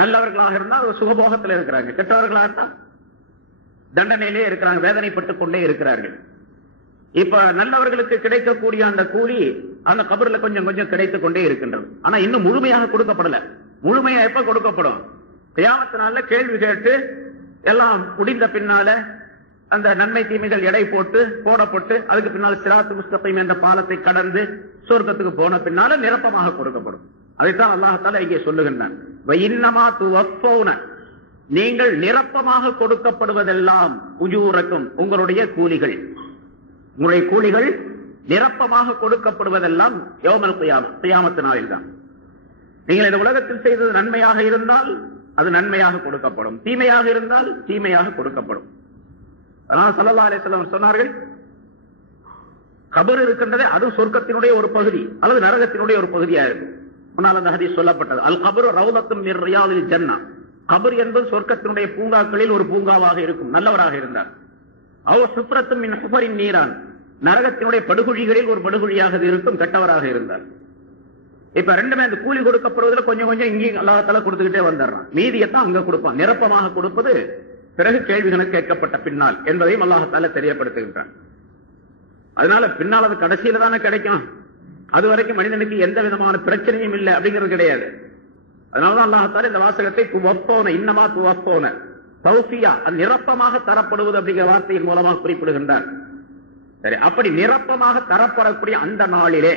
நல்லவர்களாக இருந்தால் ஒரு சுகபோகத்தில் இருக்கிறாங்க, கெட்டவர்களாக இருந்தால் தண்டனையிலே இருக்கிறாங்க, வேதனைப்பட்டுக் கொண்டே இருக்கிறார்கள். இப்ப நல்லவர்களுக்கு கிடைக்கக்கூடிய அந்த கூலி அந்த கபர்ல கொஞ்சம் கொஞ்சம் கிடைத்துக் கொண்டே இருக்கின்றது. ஆனா இன்னும் முழுமையாக கொடுக்கப்படல. முழுமையா எப்ப கொடுக்கப்படும்? கியாமத்தினால கேள்வி கேட்டு எல்லாம் முடிந்த பின்னால அந்த நன்மை தீமைகள் எடை போடப்பட்டு அதுக்கு பின்னால் சிராத்து முஸ்தகீம் என்ற பாலத்தை கடந்து சொர்க்கத்துக்கு போன பின்னால நிரப்பமாக கொடுக்கப்படும். அதைத்தான் அல்லாஹ் இங்கே சொல்லுகின்றான், வஇன்னமா துவஃபௌன, நீங்கள் நிரப்பமாக கொடுக்கப்படுவதெல்லாம் உஜூரக்கும், உங்களுடைய கூலிகள், உங்களுடைய கூலிகள் நிரப்பமாக கொடுக்கப்படுவதெல்லாம் யௌமல் கியாமத், கியாமத் நாளில் தான். நீங்கள் இந்த உலகத்தில் செய்தது நன்மையாக இருந்தால் அது நன்மையாக கொடுக்கப்படும், தீமையாக இருந்தால் தீமையாக கொடுக்கப்படும். அதனால் ஸல்லல்லாஹு அலைஹி வஸல்லம் சொன்னார்கள், கபர் இருக்கின்றதே அது சொர்க்கத்தினுடைய ஒரு பகுதி அல்லது நரகத்தினுடைய ஒரு பகுதியாக இருக்கும். முன்னால் அந்த ஹதீஸ் சொல்லப்பட்டது, அல் கபரு ரௌலத்தும் மின் ரியாதில் ஜன்னா, கபர் என்பது சொர்க்கத்தினுடைய பூங்காக்களில் ஒரு பூங்காவாக இருக்கும் நல்லவராக இருந்தார். அவ சுப்ரத்தும் மின் சுபரின் நீரான், நரகத்தினுடைய படுகொழிகளில் ஒரு படுகொழியாக இருக்கும் கெட்டவராக இருந்தார். இப்ப ரெண்டுமே அந்த கூலி கொடுக்கப்படுவதில் கொஞ்சம் கொஞ்சம் இங்கேயும் அல்லாஹ் தஆலா கொடுத்துக்கிட்டே வந்துடுறான், மீதியத்தான் அங்க கொடுப்பான். நிரப்பமாக கொடுப்பது பிறகு கேள்விகளுக்கு கேட்கப்பட்ட பின்னால் என்பதையும் அல்லாஹ் தஆலா தெரியப்படுத்துகின்றான். அதனால பின்னால் அது கடைசியில தானே கிடைக்கணும், அது வரைக்கும் மனிதனுக்கு எந்த விதமான பிரச்சனையும் இல்லை அப்படிங்கிறது கிடையாது. அதனாலதான் அல்லாஹ் தஆலா இந்த வாசகத்தை துவஃபௌன, இன்னமா துவஃபௌன தௌஃபியா, அது நிரப்பமாக தரப்படுவது அப்படிங்கிற வார்த்தையின் மூலமாக குறிப்பிடுகின்றார். சரி, அப்படி நிரப்பமாக தரப்படக்கூடிய அந்த நாளிலே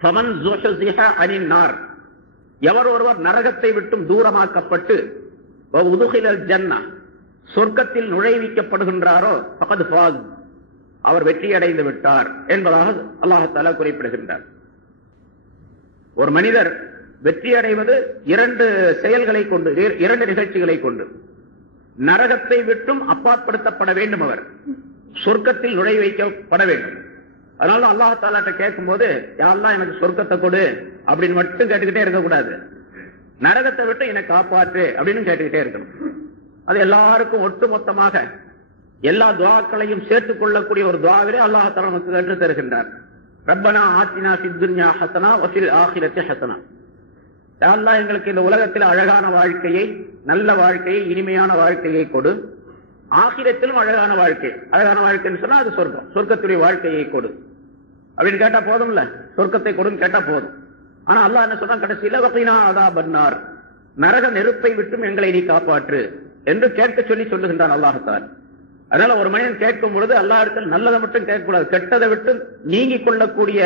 ஃபமன் ஸுஹ்ஸிஹ அனின் நார், எவர் ஒருவர் நரகத்தை விட்டும் தூரமாக்கப்பட்டு வஉதுகிலல் ஜன்னah, சொர்க்கத்தில் நுழைவிக்கப்படுகின்றாரோ ஃபகத் ஃபாஸ், அவர் வெற்றி அடைந்து விட்டார் என்பதாக அல்லாஹ் தஆலா குறிப்பிடுகின்றார். ஒரு மனிதர் வெற்றி அடைவது இரண்டு செயல்களை கொண்டு, இரண்டு நிகழ்ச்சிகளை கொண்டு. நரகத்தை விட்டும் அப்பாற்படுத்தப்பட வேண்டும், அவர் சொர்க்கத்தில் நுழைவிக்கப்பட வேண்டும். அதனால அல்லாஹ் தஆலாட்ட கேட்கும் போது, யா அல்லாஹ் எனக்கு சொர்க்கத்தை கொடு அப்படின்னு மட்டும் கேட்டுக்கிட்டே இருக்கக்கூடாது, நரகத்தை விட்டு என்னை காப்பாற்று அப்படின்னு கேட்டுக்கிட்டே இருக்கணும். அது எல்லாருக்கும் ஒட்டுமொத்தமாக எல்லா துஆக்களையும் சேர்த்துக் கொள்ளக்கூடிய ஒரு துஆவிலே அல்லாஹ் தஆலா நமக்கு கற்றுத் தருகின்றார். ரப்பனா ஆத்தினா ஃபித் துன்யா ஹஸனா வ ஃபில் ஆখিরাতি ஹஸனா, யா அல்லாஹ் எங்களுக்கு இந்த உலகத்தில் அழகான வாழ்க்கையை, நல்ல வாழ்க்கையை, இனிமையான வாழ்க்கையை கொடு, ஆகிரத்திலும் அழகான வாழ்க்கை. அழகான வாழ்க்கைன்னு சொன்னா அது சொர்க்கம், சொர்க்கத்துடைய வாழ்க்கையை கொடு அப்படின்னு கேட்டா போதும்ல, சொர்க்கத்தை கொடுன்னு கேட்டா போதும். ஆனா அல்லாஹ் என்ன சொன்னா கடைசியில வகீனா அஸாபன்னார், நரக நெருப்பை விட்டும் எங்களை நீ காப்பாற்று என்று கேட்க சொல்லி சொல்லுகின்றான் அல்லாஹ் தஆலா. அதனால ஒரு மனிதன் கேட்கும் பொழுது அல்லாஹ் இடத்தில் நல்லதை மட்டும் கேட்கக்கூடாது, கெட்டதை விட்டு நீங்கிக் கொள்ளக்கூடிய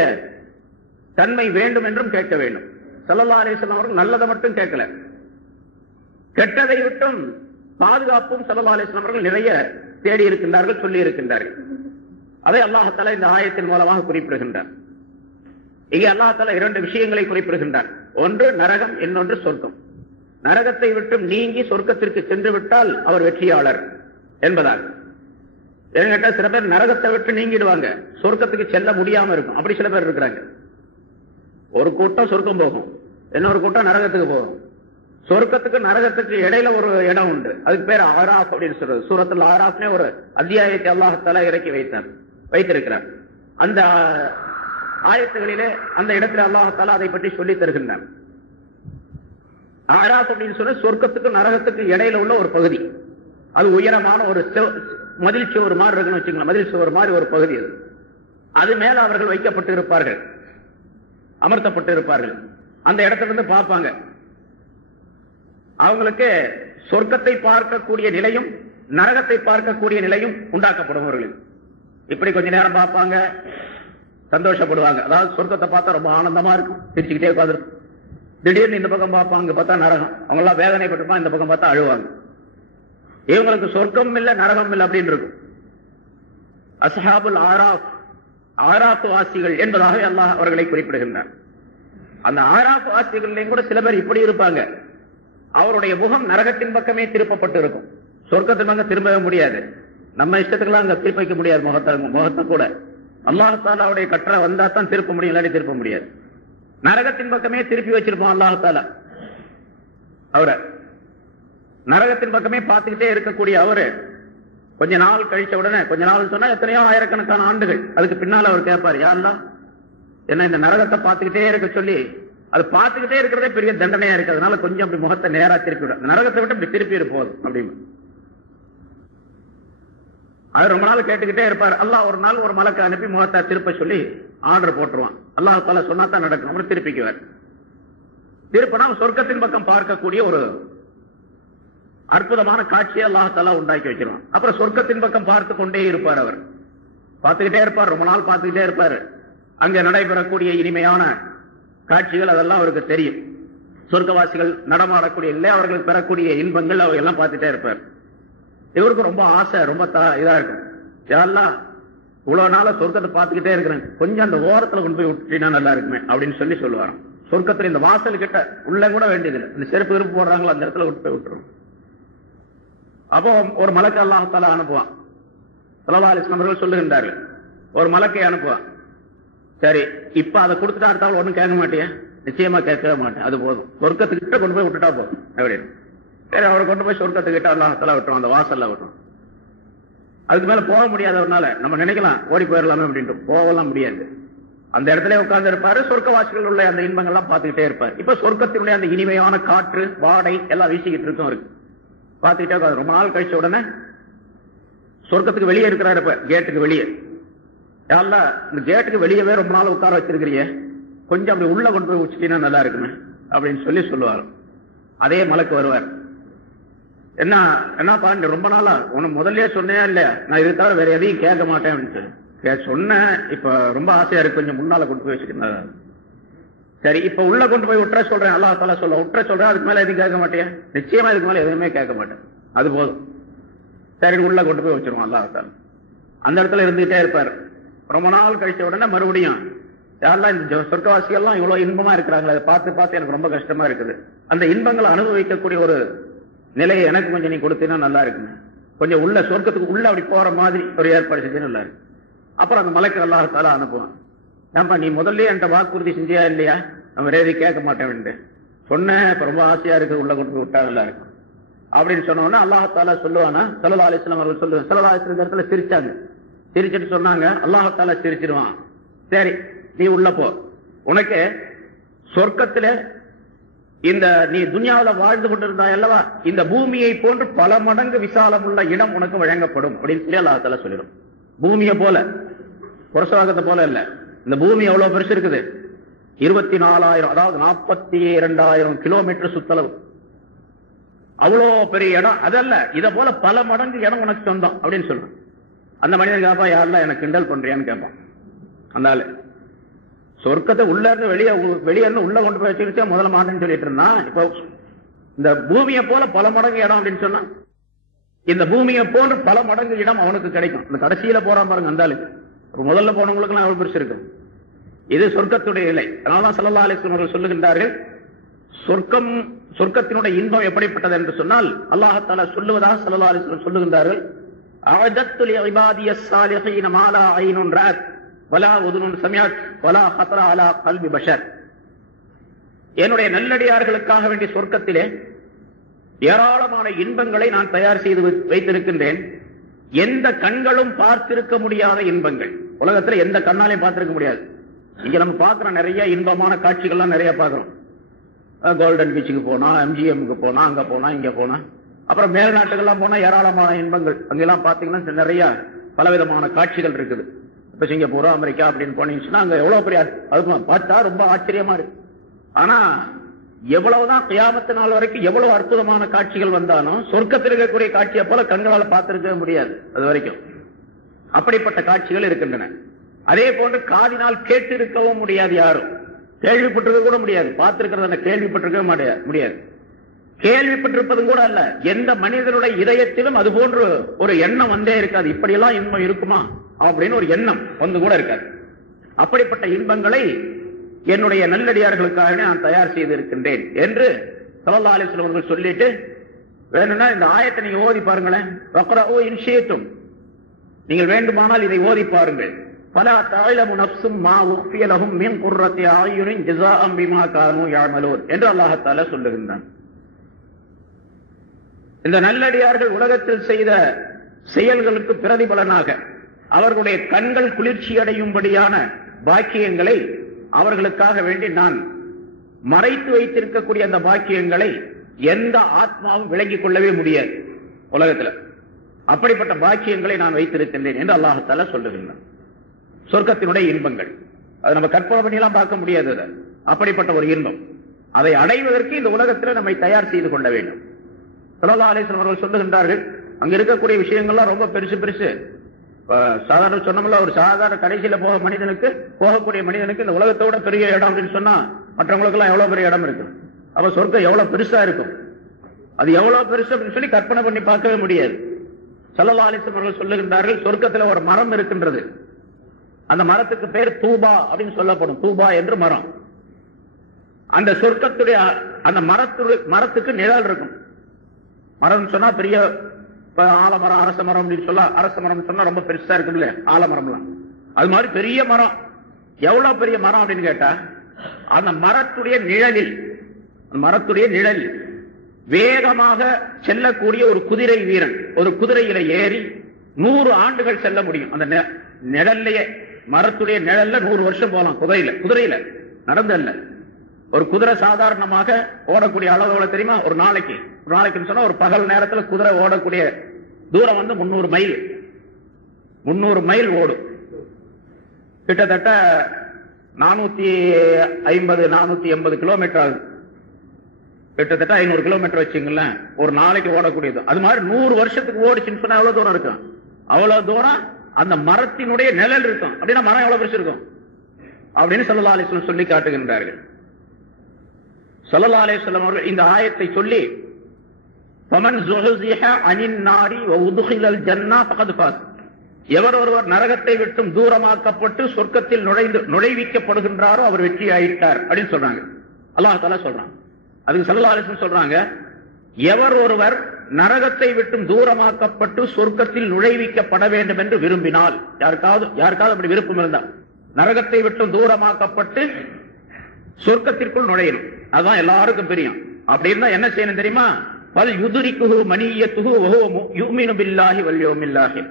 தன்மை வேண்டும் என்றும் கேட்க வேண்டும். ஸல்லல்லாஹு அலைஹி வஸல்லம் அவர்கள் நல்லதை மட்டும் கேட்கல, கெட்டதை விட்டும் பாதுகாப்பும் ஸல்லல்லாஹு அலைஹி வஸல்லம் அவர்கள் நிறைய தேடி இருக்கின்றார்கள், சொல்லி இருக்கின்றார்கள். அதை அல்லாஹ் தஆலா இந்த ஆயத்தின் மூலமாக குறிப்பிடுகின்றார். இங்கே அல்லாஹ் தஆலா இரண்டு விஷயங்களை குறிப்பிடுகின்றார், ஒன்று நரகம், இன்னொன்று சொர்க்கம். நரகத்தை விட்டும் நீங்கி சொர்க்கத்திற்கு சென்று விட்டால் அவர் வெற்றியாளர் என்பதாக. கேட்டா சில பேர் நரகத்தை விட்டு நீங்கிடுவாங்க, சொர்க்கத்துக்கு செல்ல முடியாம இருக்கும், அப்படி சில பேர் இருக்கிறாங்க. ஒரு கூட்டம் சொர்க்கம் போகும், இன்னொரு கூட்டம் நரகத்துக்கு போகும். சொர்க்கத்துக்கு நரகத்துக்கு இடையில ஒரு இடம் உண்டு, அதுக்கு பேர் ஆராஃப் அப்படின்னு சொல்றது. சூரத்துல் ஆராஃப்னே ஒரு அத்தியாயத்தை அல்லாஹ் தஆலா இறக்கி வைத்திருக்கிறார். அந்த ஆயத்துகளிலே அந்த இடத்துல அல்லாஹ் தஆலா அதை பற்றி சொல்லி தருகின்றான். ஆராஃப் அப்படின்னு சொன்ன சொர்க்கத்துக்கு நரகத்துக்கு இடையில உள்ள ஒரு பகுதி, அது உயரமான ஒரு மதில் சுவர் மாதிரி இருக்குன்னு வச்சுக்கலாம், மதில் சுவர் மாதிரி ஒரு பகுதி. அது மேல அவர்கள் வைக்கப்பட்டு இருப்பார்கள், அமர்த்தப்பட்டு இருப்பார்கள். அந்த இடத்துல இருந்து பார்ப்பாங்க, அவங்களுக்கு சொர்க்கத்தை பார்க்கக்கூடிய நிலையும் நரகத்தை பார்க்கக்கூடிய நிலையும் உண்டாக்கப்படும். அவர்களுக்கு இப்படி கொஞ்ச நேரம் பார்ப்பாங்க, சந்தோஷப்படுவாங்க. அதாவது சொர்க்கத்தை பார்த்தா ரொம்ப ஆனந்தமா இருக்கும், சிரிச்சுக்கிட்டே உட்காந்துருக்கும். திடீர்னு இந்த பக்கம் பார்ப்பாங்க, பார்த்தா நரகம், அவங்க எல்லாம் வேதனைப்பட்டிருப்பாங்க. இந்த பக்கம் பார்த்தா அழுவாங்க. இவங்களுக்கு சொர்க்கம் இல்ல நரகம் இல்ல அப்படின்னு இருக்கும். அஸ்ஹாபுல் ஆராஃப், ஆராஃப் வாசிகள் என்பதாக அல்லாஹ் அவர்களை குறிப்பிடுகின்றார். அந்த ஆராஃப் வாசிகள்லையும் கூட சில பேர் இப்படி இருப்பாங்க, அவருடைய முகம் நரகத்தின் பக்கமே திருப்பப்பட்டு இருக்கும், சொர்க்கத்தின் பக்கம் திரும்பவே முடியாது. நம்ம இஷ்டத்துக்குலாம் அங்க திருப்ப வைக்க முடியாது முகத்தை கூட. அல்லாஹ் தஆலாவுடைய கட்டளை வந்தா தான் திருப்ப முடியும், இல்லாட்டி திருப்ப முடியாது. நரகத்தின் பக்கமே திருப்பி வச்சிருப்போம் அல்லாஹ் தஆலா. அவரை நரகத்தின் பக்கமே பார்த்துக்கிட்டே இருக்கக்கூடிய அவரு கொஞ்ச நாள் கழிச்ச உடனே, கொஞ்ச நாள் சொன்னா எத்தனையோ ஆயிரக்கணக்கான ஆண்டுகள், அதுக்கு பின்னால அவர் கேட்பார், யா அல்லாஹ் என்ன இந்த நரகத்தை பார்த்துக்கிட்டே இருக்க சொல்லி அது பார்த்துக்கிட்டே இருக்கிறதே பெரிய தண்டனையா இருக்கு. அதனால கொஞ்சம் அப்படி முகத்தை நேரா திருப்பி விடும். நரகத்தை விட்டு இப்படி திருப்பி போதும் அப்படின்னு அது ரொம்ப நாள் கேட்டுக்கிட்டே இருப்பார். அல்லாஹ் ஒரு நாள் ஒரு மலக்கை அனுப்பி முகத்தை திருப்ப சொல்லி ஆர்டர் போட்டுருவான். அல்லாஹ் தாலா சொன்னா தான் நடக்கும். அப்புறம் திருப்பிக்குவார். திருப்பினா சொர்க்கத்தின் பக்கம் பார்க்கக்கூடிய ஒரு அற்புதமான காட்சியை அல்லாஹ் தாலா உண்டாக்கி வச்சிருவான். அப்புறம் சொர்க்கத்தின் பக்கம் பார்த்து கொண்டே இருப்பார். அவர் பார்த்துக்கிட்டே இருப்பார். ரொம்ப நாள் பார்த்துக்கிட்டே இருப்பார். அங்க நடைபெறக்கூடிய இனிமையான காட்சிகள் அதெல்லாம் அவருக்கு தெரியும். சொர்க்கவாசிகள் நடமாடக்கூடிய இல்லை, அவர்களுக்கு பெறக்கூடிய இன்பங்கள் அவர் எல்லாம் பார்த்துட்டே இருப்பார். இவருக்கு ரொம்ப ஆசை, ரொம்ப இதா இருக்கும். யாரெல்லாம் இவ்வளவு நாள சொர்க்கத்தை பார்த்துக்கிட்டே இருக்கிறேன், கொஞ்சம் அந்த ஓரத்துல கொண்டு போய் விட்டுட்டீங்கன்னா நல்லா இருக்குமே அப்படின்னு சொல்லுவாராம். சொர்க்கத்துல இந்த வாசல் கிட்ட உள்ள கூட வேண்டியதில்லை, இந்த செருப்பு இருப்பு போடுறாங்களோ அந்த இடத்துல விட்டு போய் விட்டுரும். அப்போ ஒரு மலக்கு அல்லாஹ் தஆலா அனுப்புவான். ஸல்லல்லாஹு அலைஹி வஸல்லம் அவர்கள் சொல்லுகின்றார்கள், ஒரு மலக்கை அனுப்புவான். சரி, இப்ப அதை கொடுத்துட்டா அடுத்தாலும் ஒண்ணும் கேட்க மாட்டேன், நிச்சயமா கேட்கவே மாட்டேன், அது போதும், சொர்க்கத்துக்கிட்ட கொண்டு போய் விட்டுட்டா போதும் அப்படின்னு. சரி, அவரை கொண்டு போய் சொர்க்கத்துக்கிட்ட அல்லாஹ் தஆலா விட்டுரும், அந்த வாசல்ல விட்டுரும். அதுக்கு மேல போக முடியாதவனால நம்ம நினைக்கலாம் ஓடி போயிடலாமே அப்படின்ட்டு, போகலாம் முடியாது. அந்த இடத்துல உட்கார்ந்து இருப்பாரு. சொர்க்கவாசிகள் உள்ள அந்த இன்பங்கள்லாம் பார்த்துக்கிட்டே இருப்பார். இப்ப சொர்க்கத்தினுடைய அந்த இனிமையான காற்று வாடை எல்லாம் வீசிக்கிட்டு இருக்கும் இருக்கு, பார்த்துக்கிட்டே உட்காந்து. ரொம்ப நாள் கழிச்ச உடனே சொர்க்கத்துக்கு வெளியே இருக்கிறாரு. இப்ப கேட்டுக்கு வெளியே, யாரெல்லாம் இந்த கேட்டுக்கு வெளியவே ரொம்ப நாள் உட்கார வச்சிருக்கிறீங்க, கொஞ்சம் அப்படி உள்ள கொண்டு போய் வச்சுட்டீங்கன்னா நல்லா இருக்குமே அப்படின்னு சொல்லுவார். அதே மலக்கு வருவார். என்ன பாருங்க, ரொம்ப நாளா உனக்கு முதல்ல சொன்னேன் இல்லையா, நான் இது தவிர வேற எதையும் கேட்க மாட்டேன் அப்படின்னு சொல்லி சொன்னேன். இப்ப ரொம்ப ஆசையா இருக்கு, கொஞ்சம் முன்னால கொண்டு போய் வச்சுக்கிறேன். சரி, இப்ப உள்ள கொண்டு போய் விட்டுற சொல்றேன், அல்லாஹ் தஆலா விட்டுற சொல்றேன், அதுக்கு மேல எதுவும் கேட்க மாட்டேன், நிச்சயமா இதுக்கு மேல எதுவுமே கேட்க மாட்டேன், அது போதும். சரி, உள்ள கொண்டு போய் வச்சிருவோம். அல்லாஹ் தஆலா அந்த இடத்துல இருந்துகிட்டே இருப்பார். ரொம்ப நாள் கழிச்ச உடனே மறுபடியும் யாரெல்லாம் இந்த சொர்க்கவாசிகள் எல்லாம் இவ்வளவு இன்பமா இருக்கிறாங்களே, அதை பார்த்து பார்த்து எனக்கு ரொம்ப கஷ்டமா இருக்குது, அந்த இன்பங்களை அனுபவிக்கக்கூடிய ஒரு நிலையை எனக்கு கொஞ்சம் நீ கொடுத்தீங்கன்னா நல்லா இருக்குங்க, கொஞ்சம் உள்ள சொர்க்கத்துக்கு உள்ள அப்படி போற மாதிரி ஒரு ஏற்பாடு செஞ்சு நல்லா இருக்கு. அப்புறம் அந்த மலைக்கு அல்லாஹ் தஆலா அனுப்புவான். ஏன்பா நீ முதல்ல என்கிட்ட வாக்குறுதி செஞ்சியா இல்லையா, நம்ம வேற கேட்க மாட்டேன் சொன்னேன், இப்ப ரொம்ப ஆசையா இருக்கு, உள்ள கொண்டு போய் விட்டா நல்லா இருக்கும் அப்படின்னு சொன்னோன்னா அல்லாஹ் தஆலா சொல்லுவானா, ஸல்லல்லாஹு அலைஹி வஸல்லம் அவர்கள் சொல்லுவாங்க. ஸல்லல்லாஹு அலைஹி வஸல்லம் இடத்துல சிரிச்சாங்க. சிரிச்சுட்டு சொன்னாங்க, அல்லாஹ் தஆலா சிரிச்சிருவான், சரி நீ உள்ள போ, உனக்கு சொர்க்கத்துல இந்த நீ துன்யாவில வாழ்ந்து கொண்டிருந்தாய் அல்லவா, இந்த பூமியை போன்று பல மடங்கு விசாலம் உள்ள இடம் உனக்கு வழங்கப்படும் அப்படின்னு சொல்லி அல்லாஹ் தஆலா சொல்லிடும். பூமியை போல, புரசவாகத்தை போல இல்ல, இந்த பூமி எவ்வளவு பெருசு இருக்குது, 24,000 அதாவது 42,000 கிலோமீட்டர் சுத்தளவு, அவ்வளோ பெரிய இடம். அதல்ல, இதை போல பல மடங்கு இடம் உனக்கு சொந்தம் அப்படின்னு சொல்றான். அந்த மனிதன் கேட்பா, யாரெல்லாம் எனக்கு கிண்டல் பண்றியான்னு கேட்பான். அந்த ஆளு சொர்க்கத்தை உள்ள இருந்து வெளியே இருந்து உள்ள கொண்டு போய் வச்சுக்கிட்டே முதல்ல மாட்டேன்னு சொல்லிட்டு இருந்தான். இப்போ இந்த பூமியை போல பல மடங்கு இடம் அப்படின்னு சொன்னா, இந்த பூமியை போன்று பல மடங்கு இடம் அவனுக்கு கிடைக்கும். இந்த கடைசியில போறான் பாருங்க அந்த ஆளுக்கு, முதல்ல போனவங்களுக்கு எல்லாம் எவ்வளவு பெருசு இருக்கும். இது சொர்க்கத்துடைய நிலை. அதனாலதான் ஸல்லல்லாஹு அலைஹி வஸல்லம் அவர்கள் சொல்லுகின்றார்கள், சொர்க்கத்தினுடைய இன்பம் எப்படிப்பட்டது என்று சொன்னால், அல்லாஹ் தஆலா சொல்லுவதாக ஸல்லல்லாஹு அலைஹி வஸல்லம் சொல்லுகின்றார்கள், அஅதத்து லிஇபாதியஸ் ஸாலிஹீன மா லா ஐனுன் ரஅத் வலா உதுனுன் சமிஅத் வலா ஹதர அலா கல்பி பஷர். என்னுடைய நல்லடியார்களுக்காக வேண்டிய சொர்க்கத்திலே ஏராளமான இன்பங்களை நான் தயார் செய்து வைத்திருக்கின்றேன், எந்த கண்களும் பார்த்திருக்க முடியாத இன்பங்கள். உலகத்துல எந்த கண்ணாலையும் பார்த்திருக்க முடியாது. இங்க நம்ம பார்க்கிற நிறைய இன்பமான காட்சிகள்லாம் நிறைய பார்க்கிறோம். கோல்டன் பீச்சுக்கு போனா, எம்ஜிஎம்க்கு போனா, அங்க போனா, இங்க போனா, அப்புறம் மேல்நாட்டுகள்லாம் போனா ஏராளமான இன்பங்கள். அங்கெல்லாம் பாத்தீங்கன்னா நிறைய பலவிதமான காட்சிகள் இருக்குது. இப்ப சிங்கப்பூர், அமெரிக்கா அப்படின்னு போனீங்கன்னா அங்க எவ்வளவு பெரிய அது பார்த்தா ரொம்ப ஆச்சரியமா இருக்கு. ஆனா எவ்வளவுதான் கியாமத்து நாள் வரைக்கும் எவ்வளவு அற்புதமான காட்சிகள் வந்தாலும் சொர்க்கத்தில் இருக்கக்கூடிய காட்சியை போல கண்களால் பார்த்திருக்கவே முடியாது அது வரைக்கும். அப்படிப்பட்ட காட்சிகள் இருக்கின்றன. அதே போன்று காதினால் கேட்டு இருக்கவும் முடியாது, யாரும் கேள்விப்பட்டிருக்க கூட முடியாது. பார்த்திருக்கிறத கேள்விப்பட்டிருக்க முடியாது. கேள்விப்பட்டிருப்பதும் கூட அல்ல, எந்த மனிதனுடைய இதயத்திலும் அது போன்று ஒரு எண்ணம் வந்தே இருக்காது, இப்படியெல்லாம் இன்பம் இருக்குமா அப்படின்னு ஒரு எண்ணம் வந்து கூட இருக்காது. அப்படிப்பட்ட இன்பங்களை என்னுடைய நல்லடியார்களுக்காக நான் தயார் செய்து இருக்கின்றேன் என்று ஸல்லல்லாஹு அலைஹி வஸல்லம் அவர்கள் சொல்லிட்டு, வேணும்னா இந்த ஆயத்தை நீங்க ஓதி பாருங்களேன். வக்ரஊ இன் ஷி'தும், நீங்கள் வேண்டுமானால் இதை ஓதி பாருங்கள். ஃபலா தஅலமு நஃப்ஸும் மா உஃபிய லஹும் மின் குர்ரத்தி அய்யுனின் ஜஸாஅம் பிமா கானூ யஅமலூன் என்று அல்லாஹ் தஆலா சொல்லுகின்றான். இந்த நல்லடியார்கள் உலகத்தில் செய்த செயல்களுக்கு பிரதிபலனாக அவர்களுடைய கண்கள் குளிர்ச்சி அடையும்படியான பாக்கியங்களை அவர்களுக்காக வேண்டி நான் மறைத்து வைத்திருக்கக்கூடிய அந்த பாக்கியங்களை எந்த ஆத்மாவும் விளங்கிக் கொள்ளவே முடியாது உலகத்தில். அப்படிப்பட்ட பாக்கியங்களை நான் வைத்திருக்கின்றேன் என்று அல்லாஹ் தஆலா சொல்லுகின்றான். சொர்க்கத்தினுடைய இன்பங்கள் அதை நம்ம கற்பனை பண்ணிலாம் பார்க்க முடியாது. அப்படிப்பட்ட ஒரு இன்பம், அதை அடைவதற்கு இந்த உலகத்தில் நம்மை தயார் செய்து கொள்ள வேண்டும். ஸல்லல்லாஹு அலைஹி வஸல்லம் அவர்கள் சொல்லுகின்றார்கள், அங்க இருக்கக்கூடிய விஷயங்கள்லாம் ரொம்ப பெருசு பெருசு. சாதாரண சொன்னோம்ல, ஒரு சாதாரண கடைசியில போகக்கூடிய மனிதனுக்கு இந்த உலகத்தோட பெரிய இடம் அப்படின்னு சொன்னா மற்றவங்களுக்கு எல்லாம் எவ்வளவு பெரிய இடம் இருக்கு. அப்ப சொர்க்கம் எவ்வளவு பெருசா இருக்கும், அது எவ்வளவு பெருசு அப்படின்னு சொல்லி கற்பனை பண்ணி பார்க்கவே முடியாது. ஸல்லல்லாஹு அலைஹி வஸல்லம் அவர்கள் சொல்லுகின்றார்கள், சொர்க்கத்துல ஒரு மரம் இருக்கின்றது. அந்த மரத்துக்கு பேர் தூபா அப்படின்னு சொல்லப்படும். தூபா என்று மரம். அந்த சொர்க்கத்துடைய அந்த மரத்துக்கு நிழல் இருக்கும். மரம் சொன்னா பெரிய ஆலமரம், அரச மரம் அப்படின்னு சொல்ல, அரச மரம் சொன்னா ரொம்ப பெருசா இருக்குல்ல ஆலமரம்லாம். அது மாதிரி பெரிய மரம். எவ்வளவு பெரிய மரம் அப்படின்னு கேட்டா, அந்த மரத்துடைய நிழலில் வேகமாக செல்லக்கூடிய ஒரு குதிரை வீரன் ஒரு குதிரையில ஏறி 100 ஆண்டுகள் செல்ல முடியும். அந்த நிழல்லையே, மரத்துடைய நிழல்ல 100 வருஷம் போகலாம். குதிரையில நடந்தல்ல. ஒரு குதிரை சாதாரணமாக ஓடக்கூடிய அளவு எவ்வளவு தெரியுமா? ஒரு நாளைக்குன்னு சொன்னா ஒரு பகல் நேரத்தில் குதிரை ஓடக்கூடிய தூரம் 300 மைல். 300 மைல் ஓடும். கிட்டத்தட்ட 450-480 கிலோமீட்டர் ஆகுது. கிட்டத்தட்ட 500 கிலோமீட்டர் வச்சுங்களேன் ஒரு நாளைக்கு ஓடக்கூடியது. அது மாதிரி 100 வருஷத்துக்கு ஓடிச்சுன்னு சொன்னா எவ்வளவு தூரம் இருக்கும்? அவ்வளவு தூரம் அந்த மரத்தினுடைய நிழல் இருக்கும். அப்படின்னா மரம் எவ்வளவு பெருசு இருக்கும் அப்படின்னு ஸல்லல்லாஹு அலைஹி வஸல்லம் சொல்லி காட்டுகின்றார்கள். ஸல்லல்லாஹு அலைஹி வஸல்லம் அவர்கள் இந்த ஆயத்தை சொல்லி, ஃபமன் ஸுஹ்ஸிஹ அனின் நாரி வ உத்கிலல் ஜன்னah ஃபகத் ஃபாஸ், எவர் ஒருவர் நரகத்தை விட்டும் தூரமாக்கப்பட்டு சொர்க்கத்தில் நுழைவிக்கப்படுகின்றாரோ அவர் வெற்றி ஆயிட்டார் அப்படின்னு சொல்றாங்க. அல்லாஹ் தஆலா சொல்றான். அதுக்கு ஸல்லல்லாஹு அலைஹி வஸல்லம் சொல்றாங்க, எவர் ஒருவர் நரகத்தை விட்டும் தூரமாக்கப்பட்டு சொர்க்கத்தில் நுழைவிக்கப்பட வேண்டும் என்று விரும்பினால், யாருக்காவது அப்படி விருப்பம் இருந்தால், நரகத்தை விட்டும் தூரமாக்கப்பட்டு சொர்க்கத்திற்குள் நுழையணும். அதுதான் எல்லாருக்கும் தெரியும். அப்படி இருந்தா என்ன செய்யணும் தெரியுமா? பல் யுதுரிக்குஹு மனியத்துஹு வஹுவ யுமினு பில்லாஹி வல் யௌமில் ஆகிர்,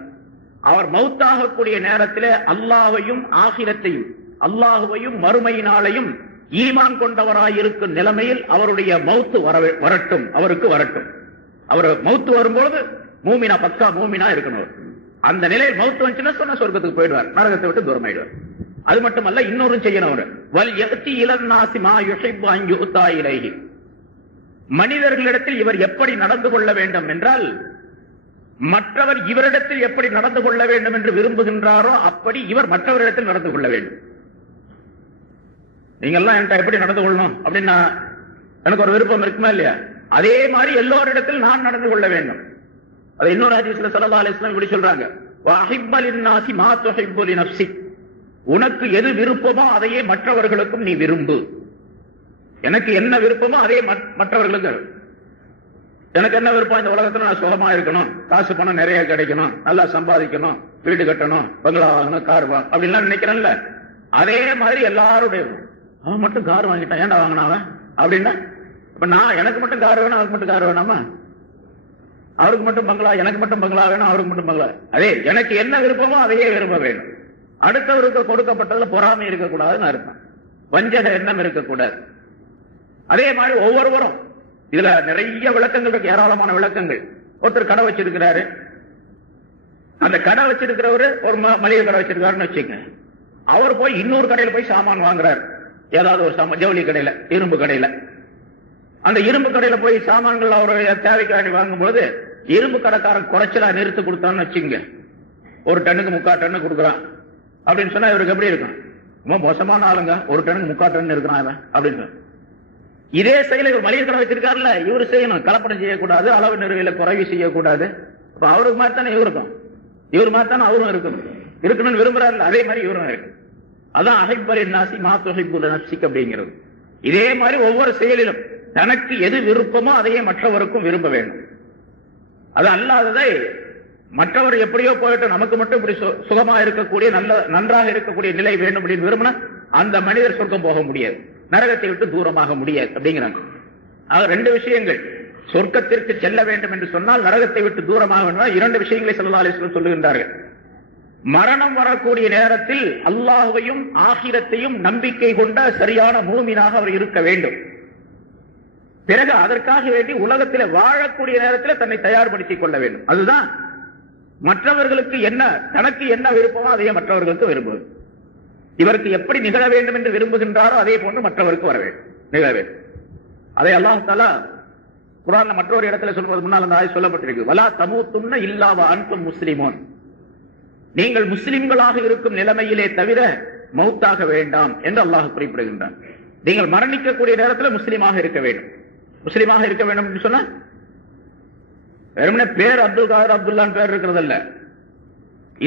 அவர் மௌத்தாகக்கூடிய நேரத்திலே அல்லாஹ்வையும் ஆகிரத்தையும், அல்லாஹ்வையும் மறுமையினாலையும் ஈமான் கொண்டவராயிருக்கும் நிலைமையில் அவருடைய மௌத்து வரட்டும், அவருக்கு வரட்டும். அவர் மௌத்து வரும்போது மூமினா, பக்கா மூமினா இருக்கணும். அந்த நிலையில் மௌத்து வந்துச்சுன்னா சொன்ன சொர்க்கத்துக்கு போயிடுவார், நரகத்தை விட்டு தூரமாயிடுவார். அது மட்டுமல்ல, இன்னொரு செய்யணும். அவர் வல் யக்தி இலன்னாசி மா யுஹிப்பு அன் யுதா இலைஹி, மனிதர்களிடத்தில் இவர் எப்படி நடந்து கொள்ள வேண்டும் என்றால், மற்றவர் இவரிடத்தில் எப்படி நடந்து கொள்ள வேண்டும் என்று விரும்புகின்றாரோ அப்படி இவர் மற்றவரிடத்தில் நடந்து கொள்ள வேண்டும். நீங்க எல்லாம் என்கிட்ட எப்படி நடந்து கொள்ளணும் அப்படின்னா எனக்கு ஒரு விருப்பம் இருக்குமா இல்லையா? அதே மாதிரி எல்லோரிடத்தில் நான் நடந்து கொள்ள வேண்டும். அதை இன்னொரு ஹதீஸ்ல ஸல்லல்லாஹு அலைஹி வஸல்லம் இப்படி சொல்றாங்க, வஹிப்ப லின்னாசி மா துஹிப்பு லினஃப்ஸிக், உனக்கு எது விருப்பமோ அதையே மற்றவர்களுக்கும் நீ விரும்பு. எனக்கு என்ன விருப்பமோ அதே மற்றவர்களுக்கு. எனக்கு என்ன விருப்பம்? இந்த உலகத்துல நான் சுகமா இருக்கணும், காசு பணம் நிறைய கிடைக்கணும், நல்லா சம்பாதிக்கணும், வீடு கட்டணும், பங்களா வாங்கணும், கார் வாங்கணும் அப்படின்லாம் நினைக்கிறேன்ல. அதே மாதிரி எல்லாருடைய, அவன் மட்டும் கார் வாங்கிட்டான், ஏன்டா வாங்கினாவன் அப்படின்னா, இப்ப நான் எனக்கு மட்டும் கார் வேணும், அவருக்கு மட்டும் கார் வேணாமா? அவருக்கு மட்டும் பங்களா, எனக்கு மட்டும் பங்களா வேணும், அவருக்கு மட்டும் பங்களா. அதே எனக்கு என்ன விருப்பமோ அதையே விரும்ப வேண்டும். அடுத்தவருக்கு கொடுக்கப்பட்டதுல பொறாமை இருக்கக்கூடாதுன்னு அர்த்தம். வஞ்சக எண்ணம் இருக்கக்கூடாது. அதே மாதிரி ஒவ்வொருவரும், இதுல நிறைய விளக்கங்கள் இருக்கு, ஏராளமான விளக்கங்கள். ஒருத்தர் கடை வச்சிருக்கிறாரு, அந்த கடை வச்சிருக்கிறவரு ஒரு மளிகை கடை வச்சிருக்காருன்னு வச்சுங்க. அவர் போய் இன்னொரு கடையில போய் சாமான் வாங்குறாரு, ஏதாவது ஒரு சாமான், ஜவுளி கடையில, இரும்பு கடையில. அந்த இரும்பு கடையில போய் சாமான்கள் அவருடைய தேவைக்காண்டி வாங்கும்போது இரும்பு கடைக்காரன் குறைச்சலா நிறுத்து கொடுத்தான்னு வச்சுங்க, 1 டன்னுக்கு 3/4 டன்னு கொடுக்குறான் அப்படின்னு சொன்னா இவருக்கு எப்படி இருக்கும்? ரொம்ப மோசமான ஆளுங்க, 1 டன்னுக்கு 3/4 டன் இருக்கிறான் அப்படின்னு. இதே செயலை ஒரு மளிகை கடை வச்சிருக்காருல்ல, இவரு செய்யணும். கலப்படம் செய்யக்கூடாது, அளவு நிறுவையில குறைவு செய்யக்கூடாது. அப்ப அவருக்கு மாதிரி தானே இவருக்கும், இவர் மாதிரி தானே அவரும் இருக்கணும்னு விரும்புறாரு. அதே மாதிரி இவரும் இருக்கு. அதான் அஹிப்பலின் நாசி மா துஹிப்பு லினஃப்ஸிக் அப்படிங்கிறது. இதே மாதிரி ஒவ்வொரு செயலிலும் தனக்கு எது விருப்பமோ அதையே மற்றவருக்கும் விரும்ப வேண்டும். அது அல்லாததை மற்றவர் எப்படியோ போயிட்டு நமக்கு மட்டும் இப்படி சுகமா இருக்கக்கூடிய நன்றாக இருக்கக்கூடிய நிலை வேண்டும் அப்படின்னு விரும்பினா அந்த மனிதர் சொர்க்கம் போக முடியாது, நரகத்தை விட்டு தூரமாக முடியாது அப்படிங்கிறாங்க. ஆக 2 விஷயங்கள். சொர்க்கத்திற்கு செல்ல வேண்டும் என்று சொன்னால் நரகத்தை விட்டு தூரமாக வேண்டும். 2 விஷயங்களை ஸல்லல்லாஹு அலைஹி வஸல்லம் சொல்லுகின்றார்கள். மரணம் வரக்கூடிய நேரத்தில் அல்லாஹ்வையும் ஆகிரத்தையும் நம்பிக்கை கொண்ட சரியான மூமினாக அவர் இருக்க வேண்டும். பிறகு அதற்காக வேண்டி உலகத்தில் வாழக்கூடிய நேரத்தில் தன்னை தயார்படுத்திக் கொள்ள வேண்டும். அதுதான் மற்றவர்களுக்கு என்ன, தனக்கு என்ன விருப்பமோ அதையே மற்றவர்களுக்கு விரும்புவது. இவருக்கு எப்படி நிகழ வேண்டும் என்று விரும்புகின்றாரோ அதே போன்று மற்றவருக்கு வர வேண்டும், நிகழ வேண்டும். அதை அல்லாஹ் தஆலா குர்ஆன்ல மற்றொரு இடத்துல சொல்வது முன்னால் அந்த ஆயத் சொல்லப்பட்டிருக்கு. வலா தமூத்துன்ன இல்லா வ அன்தும் முஸ்லிமூன். நீங்கள் முஸ்லிம்களாக இருக்கும் நிலைமையிலே தவிர மௌத்தாக வேண்டாம் என்று அல்லாஹ் குறிப்பிடுகின்றான். நீங்கள் மரணிக்கக்கூடிய நேரத்தில் முஸ்லிமாக இருக்க வேண்டும். முஸ்லிமாக இருக்க வேண்டும் என்று சொன்னா வெறுமனே பேர் அப்துல் காதர் அப்துல்லான் பேர் இருக்கிறது அல்ல,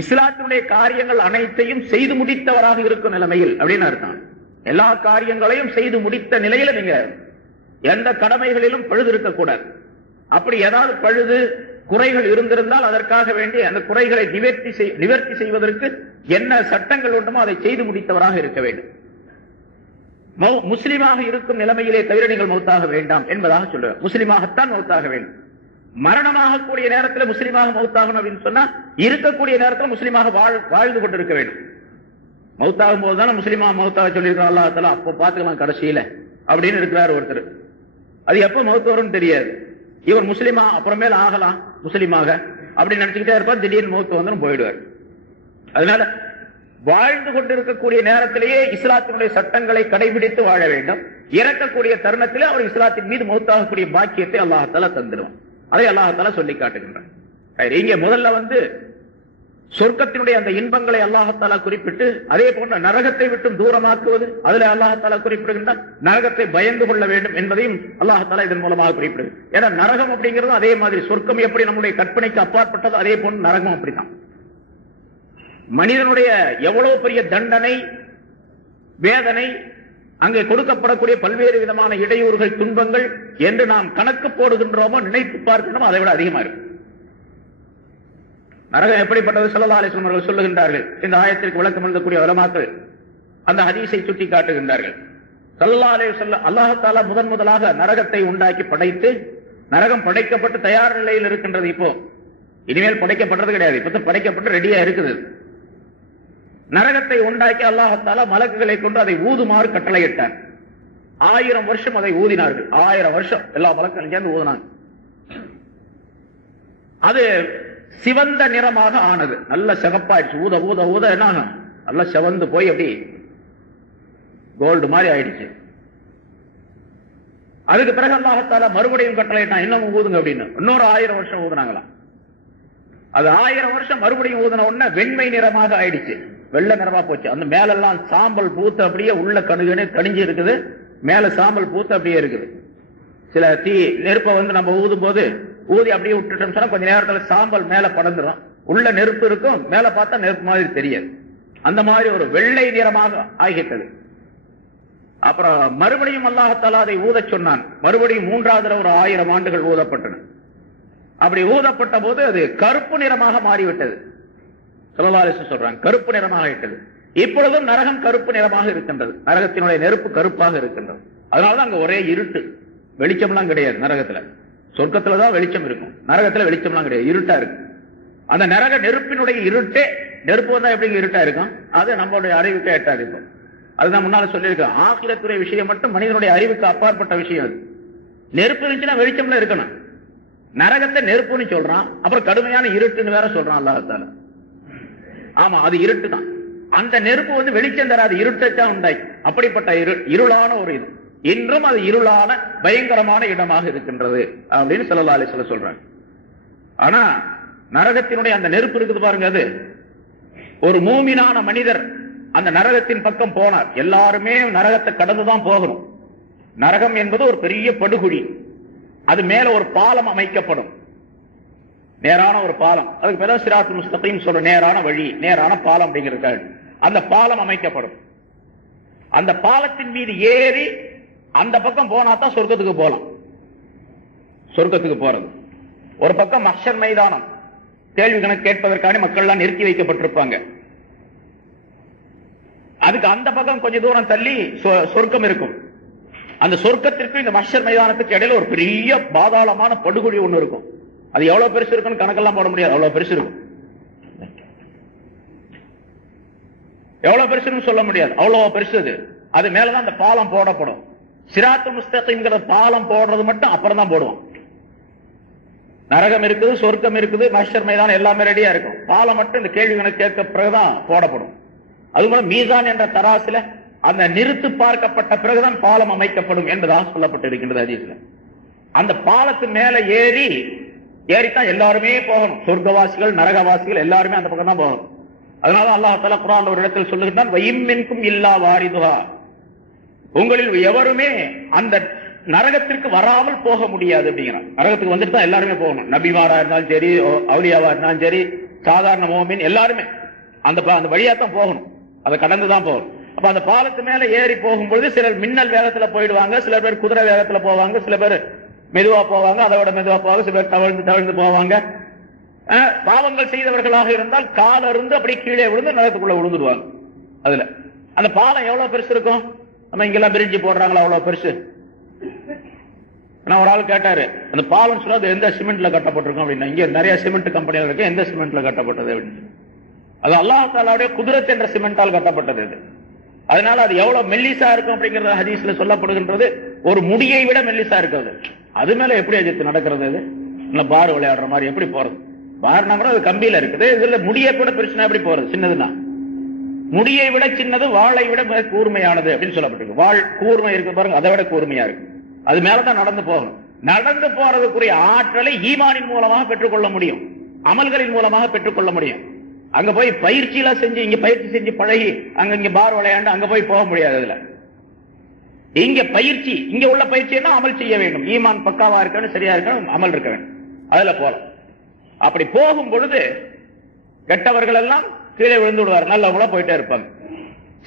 இஸ்லாத்தினுடைய காரியங்கள் அனைத்தையும் செய்து முடித்தவராக இருக்கும் நிலைமையில் அப்படின்னு அர்த்தம். எல்லா காரியங்களையும் செய்து முடித்த நிலையில நீங்க எந்த கடமைகளிலும் பழுது இருக்கக்கூடாது. அப்படி ஏதாவது பழுது குறைகள் இருந்திருந்தால் அதற்காக வேண்டி அந்த குறைகளை நிவர்த்தி செய்வதற்கு என்ன சட்டங்கள் உண்டுமோ அதை செய்து முடித்தவராக இருக்க வேண்டும். முஸ்லிமாக இருக்கும் நிலைமையிலே தவிர நீங்கள் மௌத்தாக வேண்டாம் என்பதாக சொல்லுவார். முஸ்லிமாகத்தான் மௌத்தாக வேண்டும். மரணமாக கூடிய நேரத்தில் முஸ்லிமாக மௌத்தாகணும் அப்படின்னு சொன்னா இருக்கக்கூடிய நேரத்தில் முஸ்லிமாக வாழ்ந்து கொண்டிருக்க வேண்டும். மௌத்தாகும் போதுதானே முஸ்லிமாக மௌத்தாக சொல்லியிருக்கான் அல்லாஹ் தஆலா. அப்போ பார்த்துக்கலாம் கடைசியில அப்படின்னு இருக்கிறார் ஒருத்தர். அது எப்ப மௌத் வரும்னு தெரியாது. இவர் முஸ்லிமா அப்புறமேல ஆகலாம் முஸ்லிமாக அப்படின்னு நினைச்சுக்கிட்டே இருப்பார். திடீர்னு மௌத் வந்து போயிடுவார். அதனால வாழ்ந்து கொண்டிருக்கக்கூடிய நேரத்திலேயே இஸ்லாத்தினுடைய சட்டங்களை கடைபிடித்து வாழ வேண்டும். இறக்கக்கூடிய தருணத்திலே அவர் இஸ்லாத்தின் மீது மௌத்தாகக்கூடிய பாக்கியத்தை அல்லாஹ் தஆலா தந்துடுவான். அதை அல்லாஹ் தஆலா சொல்லி காட்டுகின்றான். இங்கே முதல்ல சொர்க்கத்தினுடைய அந்த இன்பங்களை அல்லாஹ் தஆலா குறிப்பிட்டு அதே போன்ற நரகத்தை விட்டு தூரமாக்குவது அதில் அல்லாஹ் தஆலா குறிப்பிடுகின்றான். நரகத்தை பயந்து கொள்ள வேண்டும் என்பதையும் அல்லாஹ் தஆலா இதன் மூலமாக குறிப்பிடுது. ஏன்னா நரகம் அப்படிங்கிறது அதே மாதிரி சொர்க்கம் எப்படி நம்முடைய கற்பனைக்கு அப்பாற்பட்டது அதே போன்று நரகம் அப்படித்தான். மனிதனுடைய எவ்வளவு பெரிய தண்டனை வேதனை அங்கே கொடுக்கப்படக்கூடிய பல்வேறு விதமான இடையூறுகள் துன்பங்கள் என்று நாம் கணக்கு போடுகின்றோமோ நினைத்து பார்க்கணும் அதை விட அதிகமா இருக்கு. நரகம் எப்படிப்பட்டது ஸல்லல்லாஹு அலைஹி வஸல்லம் அவர்கள் சொல்லுகின்றார்கள். இந்த ஆயத்திற்கு விளக்கம் எழுதக்கூடிய உலமாக்கள் அந்த ஹதீஸை சுட்டி காட்டுகின்றார்கள். ஸல்லல்லாஹு அலைஹி வஸல்லம் அல்லாஹ் தஆலா முதலாக நரகத்தை உண்டாக்கி படைத்து நரகம் படைக்கப்பட்டு தயார் நிலையில் இருக்கின்றது. இப்போ இனிமேல் படைக்கப்படுறது கிடையாது, இப்ப படைக்கப்பட்டு ரெடியா இருக்குது. நரகத்தை உண்டாக்கி அல்லாஹ் தஆலா மலக்குகளை கொண்டு அதை ஊதுமாறு கட்டளையிட்டார். 1000 வருஷம் அதை ஊதினார்கள். 1000 வருஷம் எல்லா மலக்குகளும் சேர்ந்து ஊதினாங்க. அது சிவந்த நிறமாக ஆனது. நல்ல சிகப்பாயிடுச்சு. ஊத ஊத ஊத என்ன நல்லா சிவந்து போய் அப்படி கோல்டு மாதிரி ஆயிடுச்சு. அதுக்கு பிறகு அல்லாஹ் தஆலா மறுபடியும் கட்டளையிட்டான், இன்னும் ஊதுங்க அப்படின்னு. இன்னொரு 1000 வருஷம் ஊதுனாங்களா. அது 1000 வருஷம் மறுபடியும் ஊதின உடனே வெண்மை நிறமாக ஆயிடுச்சு, வெள்ளை நிறமா போச்சு. அந்த மேலெல்லாம் சாம்பல் பூத்து அப்படியே உள்ள கணிஞ்சு இருக்குது, மேல சாம்பல் பூத்து அப்படியே இருக்குது. சில நெருப்பை நம்ம ஊதும் போது ஊதி அப்படியே விட்டுட்டோம் சொன்னா கொஞ்ச நேரத்தில் சாம்பல் மேல படந்துடும், உள்ள நெருப்பு இருக்கும், மேல பார்த்தா நெருப்பு மாதிரி தெரியாது. அந்த மாதிரி ஒரு வெள்ளை நிறமாக ஆகிட்டது. அப்புறம் மறுபடியும் அல்லாஹ் தஆலா அதை ஊத சொன்னான். மறுபடியும் 3வது தடவை ஒரு 1000 ஆண்டுகள் ஊதப்பட்டன. அப்படி ஊதப்பட்ட போது அது கருப்பு நிறமாக மாறிவிட்டது. ஸல்லல்லாஹு அலைஹி வஸல்லம் சொல்றாங்க கருப்பு நிறமாக ஆகிட்டது. இப்பொழுதும் நரகம் கருப்பு நிறமாக இருக்கின்றது. நரகத்தினுடைய நெருப்பு கருப்பாக இருக்கின்றது. அதனாலதான் அங்க ஒரே இருட்டு, வெளிச்சம்லாம் கிடையாது. நரகத்துல சொர்க்கத்துலதான் வெளிச்சம் இருக்கும், நரகத்துல வெளிச்சம்லாம் கிடையாது, இருட்டா இருக்கு. அந்த நரக நெருப்பினுடைய இருட்டே, நெருப்பு வந்தா எப்படி இருட்டா இருக்கும், அது நம்மளுடைய அறிவுக்கு எட்டாது. இப்போ அதுதான் முன்னால சொல்லியிருக்கோம், ஆகிரத்துறை விஷயம் மட்டும் மனிதனுடைய அறிவுக்கு அப்பாற்பட்ட விஷயம். அது நெருப்பு இருந்துச்சுன்னா வெளிச்சம்ல இருக்கணும். நரகத்தை நெருப்புன்னு சொல்றான், அப்புறம் கடுமையான இருட்டுன்னு வேற சொல்றான் அல்லாஹ் தஆலா. ஆமா, அது இருட்டு தான். அந்த நெருப்பு வெளிச்சம் தராது, இருட்டைத்தான் உண்டாக்கி. அப்படிப்பட்ட இருளான ஒரு இது இன்றும் அது இருளான பயங்கரமான இடமாக இருக்கின்றது அப்படின்னு ஸல்லல்லாஹு அலைஹி வஸல்லம் சொல்றாங்க. ஆனா நரகத்தினுடைய அந்த நெருப்பு இருக்குது பாருங்க, அது ஒரு மூமினான மனிதர் அந்த நரகத்தின் பக்கம் போனார். எல்லாருமே நரகத்தை கடந்துதான் போகணும். நரகம் என்பது ஒரு பெரிய படுகுழி. அது மேல ஒரு பாலம் அமைக்கப்படும், நேரான ஒரு பாலம். அதுக்கு பேர் சிராத்துல் முஸ்தகீம் சொல்ற நேரான வழி, நேரான பாலம் அப்படிங்கிறது. அந்த பாலம் அமைக்கப்படும். அந்த பாலத்தின் மீது ஏறி அந்த பக்கம் போனா தான் சொர்க்கத்துக்கு போலாம். சொர்க்கத்துக்கு போறது ஒரு பக்கம் மஹ்ஷர் மைதானம், கேள்வி கணக்கு கேட்பதற்கான மக்கள் எல்லாம் நிறுத்தி வைக்கப்பட்டிருப்பாங்க. அதுக்கு அந்த பக்கம் கொஞ்சம் தூரம் தள்ளி சொர்க்கம் இருக்கும். அந்த சொர்க்கத்திற்கு இந்த மஹ்ஷர் மைதானத்துக்கு இடையில ஒரு பெரிய பாதாளமான படுகொழி ஒண்ணு இருக்கும். அது எவ்வளவு பெருசு இருக்குன்னு கணக்கெல்லாம் போட முடியாது, அவ்வளவு பெருசு இருக்கும். எவ்வளவு பெருசுன்னு சொல்ல முடியாது, அவ்வளவு பெருசு அது. அது மேலதான் அந்த பாலம் போடப்படும். சிராத்துல் முஸ்தகீம்ங்கிற பாலம் போடுறது மட்டும் அப்புறம் தான் போடுவோம். நரகம் இருக்குது, சொர்க்கம் இருக்குது, மஹ்ஷர் மைதானம் எல்லாமே ரெடியா இருக்கும். பாலம் மட்டும் இந்த கேள்வி கணக்கு கேட்க பிறகுதான் போடப்படும். அதுபோல மீசான் என்ற தராசுல அந்த நிறுத்து பார்க்கப்பட்ட பிறகுதான் பாலம் அமைக்கப்படும் என்பதாக சொல்லப்பட்டிருக்கின்றது ஹதீஸ்ல. அந்த பாலத்து மேல ஏறித்தான் எல்லாருமே போகணும். சொர்க்கவாசிகள் நரகவாசிகள் எல்லாருமே அந்த பக்கம் தான் போகணும். அதனால அல்லாஹ் தஆலா குர்ஆன்ல ஒரு இடத்தில் சொல்லுகிறான், வயிம்மின்கும் இல்லா வாரிதுஹா, உங்களில் எவருமே அந்த நரகத்திற்கு வராமல் போக முடியாது அப்படிங்கிறான். நரகத்துக்கு வந்துட்டு தான் எல்லாருமே போகணும். நபிமாரா இருந்தாலும் சரி, அவுலியாவா இருந்தாலும் சரி, சாதாரண மோமின் எல்லாருமே அந்த வழியா தான் போகணும், அதை கடந்துதான் போகணும். அப்ப அந்த பாலத்து மேல ஏறி போகும்பொழுது சிலர் மின்னல் வேகத்துல போயிடுவாங்க, சில பேர் குதிரை வேகத்துல போவாங்க, சில பேர் மெதுவா போவாங்க, அதோட மெதுவா போவாங்க, சில பேர் தவழ்ந்து போவாங்க. பாவங்கள் செய்தவர்களாக இருந்தால் கால இருந்து அப்படி கீழே விழுந்து நரகத்துக்குள்ள விழுந்துடுவாங்க. அதுல அந்த பாலம் எவ்வளவு பெருசு இருக்கும்? நம்ம இங்கெல்லாம் பிரிட்ஜ் போடுறாங்களா அவ்வளவு பெருசு? ஒரு ஆள் கேட்டாரு, அந்த பாலம் சொல்லாது எந்த சிமெண்ட்ல கட்டப்பட்டிருக்கும் அப்படின்னா, இங்க நிறைய சிமெண்ட் கம்பெனிகள் இருக்கு, எந்த சிமெண்ட்ல கட்டப்பட்டது அப்படின்னு. அது அல்லாஹ் தஆலாவுடைய குத்ரத் என்ற சிமெண்டால் கட்டப்பட்டது இது. அதனால அது எவ்வளவு மெல்லிசா இருக்கும் அப்படிங்கறது ஹதீஸ்ல சொல்லப்படுகின்றது. ஒரு முடியை விட மெல்லிசா இருக்கிறது. அது மேல எப்படி அஜித்து நடக்கிறது? இது பார் விளையாடுற மாதிரி எப்படி போறது? பார்னா கூட அது கம்பியில இருக்குது, இதுல முடியை கூட பிரச்சனை எப்படி போறது? சின்னதுன்னா முடியை விட சின்னது, வாளை விட கூர்மையானது அப்படின்னு சொல்லப்பட்டிருக்கு. வாழ் கூர்மை இருக்கு பாருங்க, அதை விட கூர்மையா இருக்கு. அது மேலதான் நடந்து போகணும். நடந்து போறதுக்குரிய ஆற்றலை ஈமானின் மூலமாக பெற்றுக்கொள்ள முடியும், அமல்களின் மூலமாக பெற்றுக்கொள்ள முடியும். அங்க போய் பயிற்சியில செஞ்சு, இங்க பயிற்சி செஞ்சு பழகி அங்க இங்க பார் விளையாண்டு அங்க போய் போக முடியாது. அதுல இங்க பயிற்சி, இங்க உள்ள பயிற்சியை அமல் செய்ய வேண்டும். ஈமான் பக்காவா இருக்கணும், சரியா இருக்கணும், அமல் இருக்க வேண்டும், அதுல போலாம். அப்படி போகும் பொழுது கெட்டவர்கள் எல்லாம் கீழே விழுந்து விடுவார், நல்லவங்களா போயிட்டே இருப்பாங்க.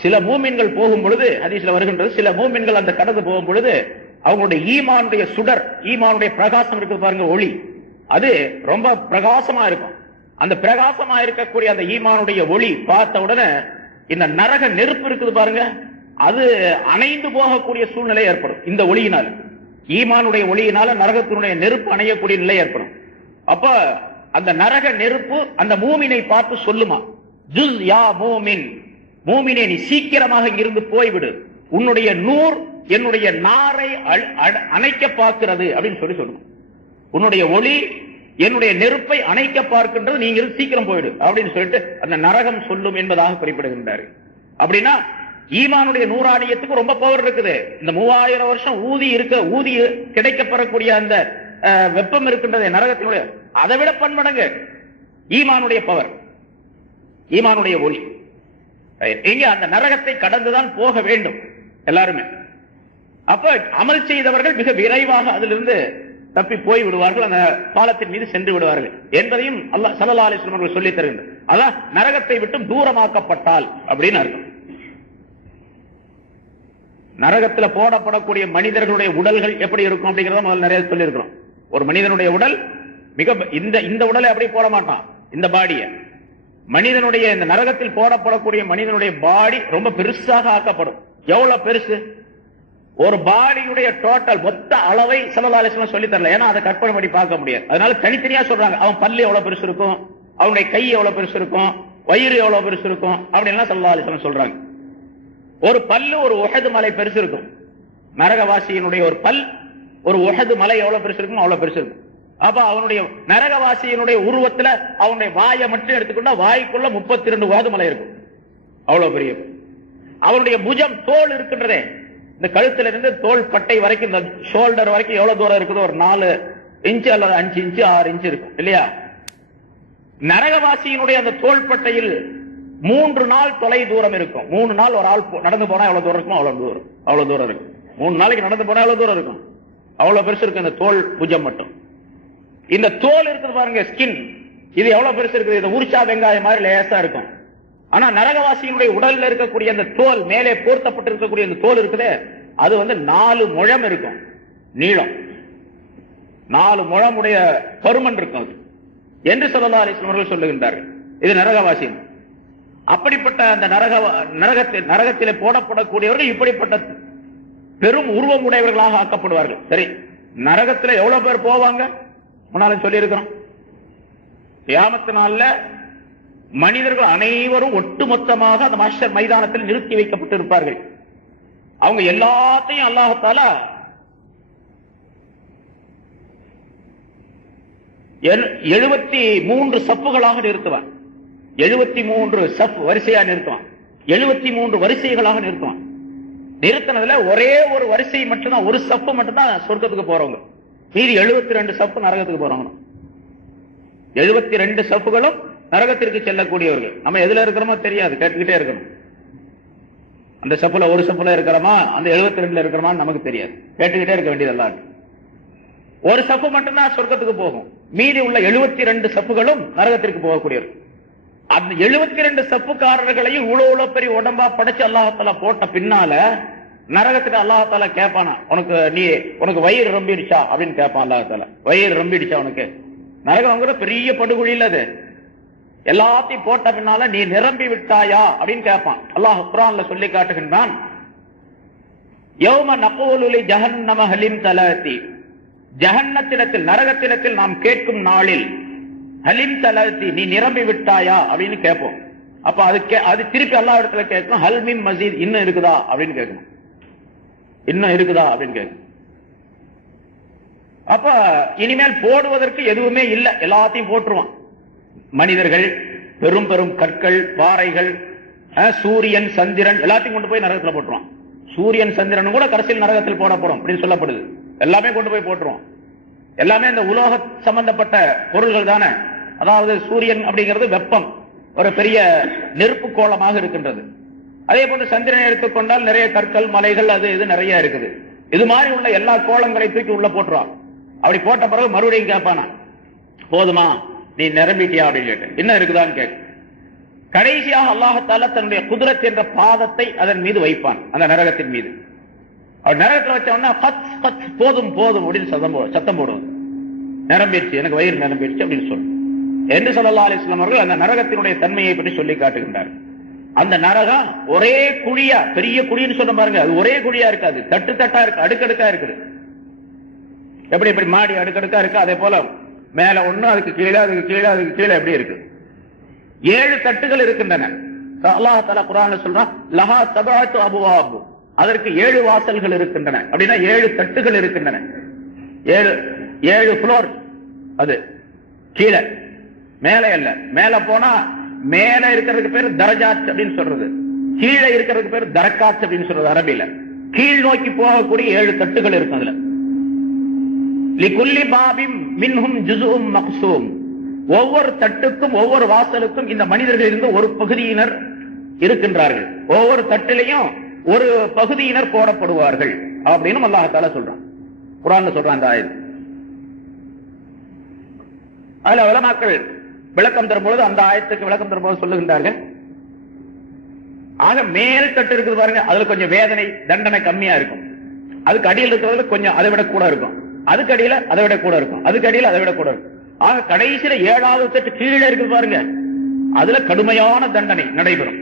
சில மூமின்கள் போகும் பொழுது ஹதீஸ்ல வருகின்றது, சில மூமின்கள் அந்த கடந்து போகும் பொழுது அவங்களுடைய ஈமானுடைய சுடர், ஈமானுடைய பிரகாசம் இருக்கு பாருங்க, ஒளி, அது ரொம்ப பிரகாசமா இருக்கும். அந்த பிரகாசமா இருக்கக்கூடிய அந்த ஈமானுடைய ஒளி பார்த்த உடனே இந்த நரக நெருப்பு இருக்குது பாருங்க, அது அணைந்து போகக்கூடிய சூழ்நிலை ஏற்படும். இந்த ஒளியினால், ஈமானுடைய ஒளியினால நரகத்தினுடைய நெருப்பு அணையக்கூடிய நிலை ஏற்படும். அப்ப அந்த நரக நெருப்பு அந்த மூமினை பார்த்து சொல்லுமா, ஜுஸ் யா மூமின், மூமினே நீ சீக்கிரமாக இருந்து போய்விடு, உன்னுடைய நூர் என்னுடைய நாரை அணைக்க பார்க்கிறது அப்படின்னு சொல்லுமா. உன்னுடைய ஒளி என்னுடைய நெருப்பை அணைக்க பார்க்கின்றது, நீங்க சீக்கிரம் போயிடு அப்படின்னு சொல்லிட்டு அந்த நரகம் சொல்லும் என்பதாக குறிப்பிடுகின்றார். அப்படின்னா ஈமானுடைய நூறாணியத்துக்கு ரொம்ப பவர் இருக்குது. இந்த 3000 வருஷம் ஊதி கிடைக்கப்பெறக்கூடிய அந்த வெப்பம் இருக்கின்றதே நரகத்தினுடைய, அதை விட பன்மடங்கு ஈமானுடைய பவர், ஈமானுடைய ஒளி. இங்க அந்த நரகத்தை கடந்துதான் போக வேண்டும் எல்லாருமே. அப்ப அமல் செய்தவர்கள் மிக விரைவாக அதிலிருந்து தப்பி போய் விடுவார்கள், அந்த பாலத்தின் மீது சென்று விடுவார்கள் என்பதையும் அல்லாஹ் ஸல்லல்லாஹு அலைஹி வஸல்லம் அவர்கள் சொல்லித் தருகின்றனர். அதான் நரகத்தை விட்டு தூரமாக்கப்பட்டால் அப்படின்னு அர்த்தம். நரகத்தில் போடப்படக்கூடிய மனிதர்களுடைய உடல்கள் எப்படி இருக்கும் அப்படிங்கறத முதல்ல நிறைய சொல்லி இருக்கிறோம். ஒரு மனிதனுடைய உடல் மிக இந்த உடலை அப்படி போட மாட்டான், இந்த பாடியை. மனிதனுடைய இந்த நரகத்தில் போடப்படக்கூடிய மனிதனுடைய பாடி ரொம்ப பெருசாக ஆக்கப்படும். எவ்வளவு பெருசு? ஒரு பாடியுடைய டோட்டல் மொத்த அளவை ஸல்லல்லாஹு அலைஹி வஸல்லம் சொல்லி தரல, ஏன்னா அதை கற்பனை பண்ணி பார்க்க முடியாது. அதனால தனித்தனியா சொல்றாங்க. அவன் பல்லு எவ்வளவு பெருசு இருக்கும், அவனுடைய கை எவ்வளவு பெருசு இருக்கும், வயிறு எவ்வளவு பெருசு இருக்கும் அப்படின்லாம் ஸல்லல்லாஹு அலைஹி வஸல்லம் சொல்றாங்க. ஒரு பல்லு ஒரு உஹது மலை பெருசு இருக்கும். நரகவாசியினுடைய ஒரு பல் ஒரு உஹது மலை எவ்வளவு பெருசு இருக்கும், அவ்வளவு பெருசு இருக்கும். அப்ப அவனுடைய நரகவாசியினுடைய உருவத்துல அவனுடைய வாயை மட்டும் எடுத்துக்கொண்டா வாய்க்குள்ள 32 உஹது மலை இருக்கும், அவ்வளவு பெரிய. அவனுடைய புஜம், தோல் இருக்கின்றதே, இந்த கழுத்துல இருந்து தோல் பட்டை வரைக்கும், இந்த ஷோல்டர் வரைக்கும் எவ்வளவு தூரம் இருக்குது? ஒரு 4 இன்ச்சு அல்லது 5 இன்ச்சு 6 இன்ச்சு இருக்கும் இல்லையா? நரகவாசியினுடைய அந்த தோல் பட்டையில் 3 நாள் தொலை தூரம் இருக்கும். 3 நாள் ஒரு ஆள் நடந்து போனா எவ்வளவு தூரம் இருக்கும்? அவ்வளவு தூரம் இருக்கும். 3 நாளைக்கு நடந்து போனா எவ்வளவு தூரம் இருக்கும்? அவ்வளவு பெருசு இருக்கு இந்த தோல் புஜம் மட்டும். இந்த தோல் இருக்குது பாருங்க, ஸ்கின், இது எவ்வளவு பெருசு இருக்குது? இது உரிச்சா வெங்காயம் மாதிரி லேசா இருக்கும். ஆனா நரகவாசியினுடைய உடல்ல இருக்கக்கூடிய அந்த தோல், மேலே போர்த்தப்பட்டு இருக்கக்கூடிய அந்த தோல் இருக்குதே, அது 4 முழம் இருக்கும் நீளம், 4 முழம் உடைய பருமன் இருக்கும் அது என்று ஸல்லல்லாஹு அலைஹி வஸல்லம் சொல்லுகின்றார்கள். இது நரகவாசி. அப்படிப்பட்ட அந்த நரகத்திலே போடப்படக்கூடியவர்கள் இப்படிப்பட்ட பெரும் உருவம் உடையவர்களாக ஆக்கப்படுவார்கள். சரி, நரகத்தில் எவ்வளவு பேர் போவாங்க முன்னாலும் சொல்லி இருக்கிறோம். கியாமத் நாள்ல மனிதர்கள் அனைவரும் ஒட்டுமொத்தமாக அந்த மஹ்ஷர் மைதானத்தில் நிறுத்தி வைக்கப்பட்டிருப்பார்கள். அவங்க எல்லாத்தையும் அல்லாஹ் தஆலா 73 சப்புகளாக நிறுத்துவான். 73 சப் வரிசையா நிறுத்துவான். 73 வரிசைகளாக நிறுத்துவான். நிறுத்தினதுல ஒரே ஒரு வரிசை மட்டும்தான், ஒரு சப்பு மட்டும்தான் சொர்க்கத்துக்கு போறவங்க. மீதி 72 சப்பு நரகத்துக்கு போறவங்க. 72 சப்புகளும் நரகத்திற்கு செல்லக்கூடியவர்கள். நம்ம எதுல இருக்கிறோமோ தெரியாது, கேட்டுக்கிட்டே இருக்கணும். அந்த சப்புல ஒரு சப்புல இருக்கிறோமா, அந்த 72 இருக்கிறோமா நமக்கு தெரியாது, கேட்டுக்கிட்டே இருக்க வேண்டியதெல்லாம். ஒரு சப்பு மட்டும்தான் சொர்க்கத்துக்கு போகும். மீதி உள்ள 72 சப்புகளும் நரகத்திற்கு போகக்கூடியவர்கள். அந்த 72 சப்புக்காரர்களையும் இவ்வளவு பெரிய உடம்பா படைச்சு அல்லாஹ் தஆலா போட்ட பின்னால நரகத்துக்கு அல்லாஹ் தஆலா கேட்பானா, உனக்கு வயிறு ரொம்பிடுச்சா அப்படின்னு கேட்பான் அல்லாஹ் தஆலா. வயிறு ரொம்பிடுச்சா உனக்கு? நரகம் பெரிய படுகொழியில் அது. எல்லாத்தையும் போட்ட பின்னால நீ நிரம்பி விட்டாயா அப்படின்னு கேட்பான். அல்லாஹ் குர்ஆன்ல சொல்லி காட்டுகின்றான், யௌம நகூலு லி ஜஹன்னம ஹலிம் தலதி, ஜஹன்னத்திடத்தில் நரகத்திடத்தில் நாம் கேட்கும் நாளில் ஹலிம் தலதி, நீ நிரம்பி விட்டாயா அப்படின்னு கேட்போம். அப்ப அது திருப்பி அல்லாஹ் இடத்துல கேட்கணும், ஹல் மின் மஸீத், இன்னும் இருக்குதா அப்படின்னு கேட்கணும். இன்னும் இருக்குதா அப்படின்னு கேட்கணும். அப்ப இனிமேல் போடுவதற்கு எதுவுமே இல்லை, எல்லாத்தையும் போட்டுருவான். மனிதர்கள், பெரும் பெரும் கற்கள், பாறைகள், சூரியன், சந்திரன் எல்லாத்தையும் கொண்டு போய் நரகத்தில் போட்டுருவான். சூரியன் சந்திரன் கூட கடைசியில் நரகத்தில் போடப்படும் அப்படின்னு சொல்லப்படுது. எல்லாமே கொண்டு போய் போட்டுருவான். எல்லாமே இந்த உலோக சம்பந்தப்பட்ட பொருள்கள் தானே. அதாவது சூரியன் அப்படிங்கிறது வெப்பம், ஒரு பெரிய நெருப்பு கோலமாக இருக்கின்றது. அதே போன்று சந்திரனை எடுத்துக்கொண்டால் நிறைய கற்கள், மலைகள், அது இது நிறைய இருக்குது. இது மாதிரி உள்ள எல்லா கோலங்களை தூக்கி உள்ள போட்டுருவான். அப்படி போட்ட பிறகு மறுபடியும் கேட்பானா, போதுமா நீ நிரம்பிட்டியா அப்படின்னு கேட்டு, என்ன இருக்குதான்னு கேட்க. கடைசியாக அல்லாஹ் தஆலா தன்னுடைய குத்ரத் என்ற பாதத்தை அதன் மீது வைப்பான், அந்த நரகத்தின் மீது. அவர் நரகத்தில் வச்சோம்னா போதும் போதும் அப்படின்னு சத்தம் போடுவோம். நிரம்பிடுச்சு, எனக்கு வயிறு நிரம்பிடுச்சு அப்படின்னு சொல்லு என்று ஸல்லல்லாஹு அலைஹி வஸல்லம் அவர்கள் அந்த நரகத்தினுடைய தன்மையை பற்றி சொல்லி காட்டுகின்றார். அந்த நரகம் ஒரே குழியா, பெரிய குழின்னு சொல்ல பாருங்க, அது ஒரே குழியா இருக்காது, தட்டு தட்டா இருக்கு, அடுக்கடுக்கா இருக்குது. எப்படி எப்படி மாடி அடுக்கடுக்கா இருக்கு, அதே போல மேல ஒண்ணு, அதுக்கு கீழே, அதுக்கு கீழே, அதுக்கு கீழே எப்படி இருக்கு. 7 தட்டுகள் இருக்கின்றன. அல்லாஹ் தஆலா குர்ஆன்ல சொல்றான், லஹா சபஅத்து அபுவாப், அதற்கு 7 வாசல்கள் இருக்கின்றன. அப்படின்னா 7 தட்டுகள் இருக்கின்றன. 7 ஃப்ளோர். அது கீழே, மேலே அல்ல. மேல போனா மேல இருக்கிறதுக்கு பேரு தரஜாத் அப்படின்னு சொல்றது, கீழே இருக்கிறதுக்கு பேரு தரக்காத் அப்படின்னு சொல்றது அரபியில. கீழ் நோக்கி போகக்கூடிய 7 தட்டுகள் இருக்கு. அதுல லிகுல்லி பாபின் மின்ஹும் ஜுஸும் மக்ஸூம், ஒவ்வொரு தட்டுக்கும் ஒவ்வொரு வாசலுக்கும் இந்த மனிதர்கள் இருந்து ஒரு பகுதியினர் இருக்கின்றார்கள். ஒவ்வொரு தட்டிலையும் ஒரு பகுதியினர் போடப்படுவார்கள் அப்படின்னு அல்லாஹ் தஆலா சொல்றான், குர்ஆன்ல சொல்றான். அந்த ஆயத் அதுல உலமாக்கள் விளக்கம் தரும்போது, அந்த ஆயத்துக்கு விளக்கம் தரும்போது சொல்லுகின்றார்கள், ஆக மேல் தட்டு இருக்குது பாருங்க, அதுல கொஞ்சம் வேதனை தண்டனை கம்மியா இருக்கும். அதுக்கு அடியில் இருக்கிறதுல கொஞ்சம் அதை விட கூட இருக்கும், அதுக்கு அடியில அதை விட கூட இருக்கும், அதுக்கு அடியில அதை விட கூட இருக்கும். ஆக கடைசியில 7வது தட்டு கீழே இருக்குது பாருங்க, அதுல கடுமையான தண்டனை நடைபெறும்.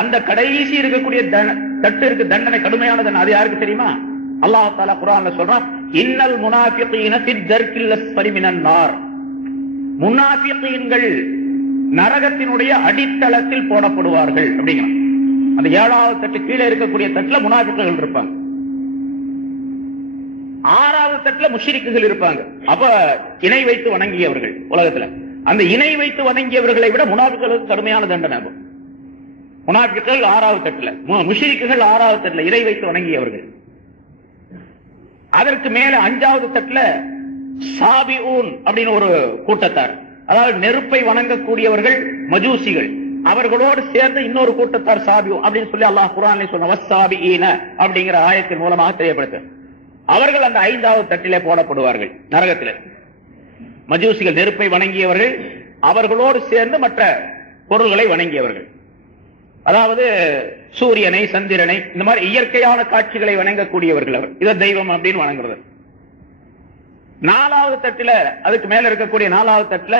அந்த கடைசி இருக்கக்கூடிய தட்டு இருக்கு தண்டனை, கடுமையான தண்டனை. அது யாருக்கு தெரியுமா? அல்லாஹ் தஆலா குர்ஆன்ல சொல்றான், இன்னல் முனாஃபிகீன ஃபித் தர்கில் அஸ்ஃபலி மினன் நார், முனாஃபிகீன்கள் நரகத்தினுடைய அடித்தளத்தில் போடப்படுவார்கள் அப்படிங்கிறான். அந்த 7வது தட்டு கீழே இருக்கக்கூடிய தட்டுல முனாஃபிக்குகள் இருப்பாங்க, 6வது தட்டுல முஷ்ரிக்குகள் இருப்பாங்க. அப்ப இணை வைத்து வணங்கியவர்கள் உலகத்துல, அந்த இணை வைத்து வணங்கியவர்களை விட முனாஃபிக்குகளுக்கு கடுமையான தண்டனை. முனாஃபிக்குகள் 6வது தட்டுல, முஷ்ரிக்குகள் 6வது தட்டுல, இணை வைத்து வணங்கியவர்கள். அதற்கு மேல 5வது தட்டுல சாபிஊன் அப்படின்னு ஒரு கூட்டத்தார், அதாவது நெருப்பை வணங்கக்கூடியவர்கள் மஜூசிகள், அவர்களோடு சேர்ந்து இன்னொரு கூட்டத்தார் சாபியூன் அப்படின்னு சொல்லி அல்லாஹ் குர்ஆனிலே சொன்ன வஸ்ஸாபிஈன அப்படிங்கிற ஆயத்தின் மூலமாக தெரியப்படுத்து. அவர்கள் அந்த 5வது தட்டிலே போடப்படுவார்கள் நரகத்தில். மஜூசிகள் நெருப்பை வணங்கியவர்கள், அவர்களோடு சேர்ந்து மற்ற பொருள்களை வணங்கியவர்கள், அதாவது சூரியனை, சந்திரனை, இந்த மாதிரி இயற்கையான காட்சிகளை வணங்கக்கூடியவர்கள். அவர் இதை தெய்வம் அப்படின்னு வணங்குறது. 4வது தட்டில, அதுக்கு மேல இருக்கக்கூடிய 4வது தட்டில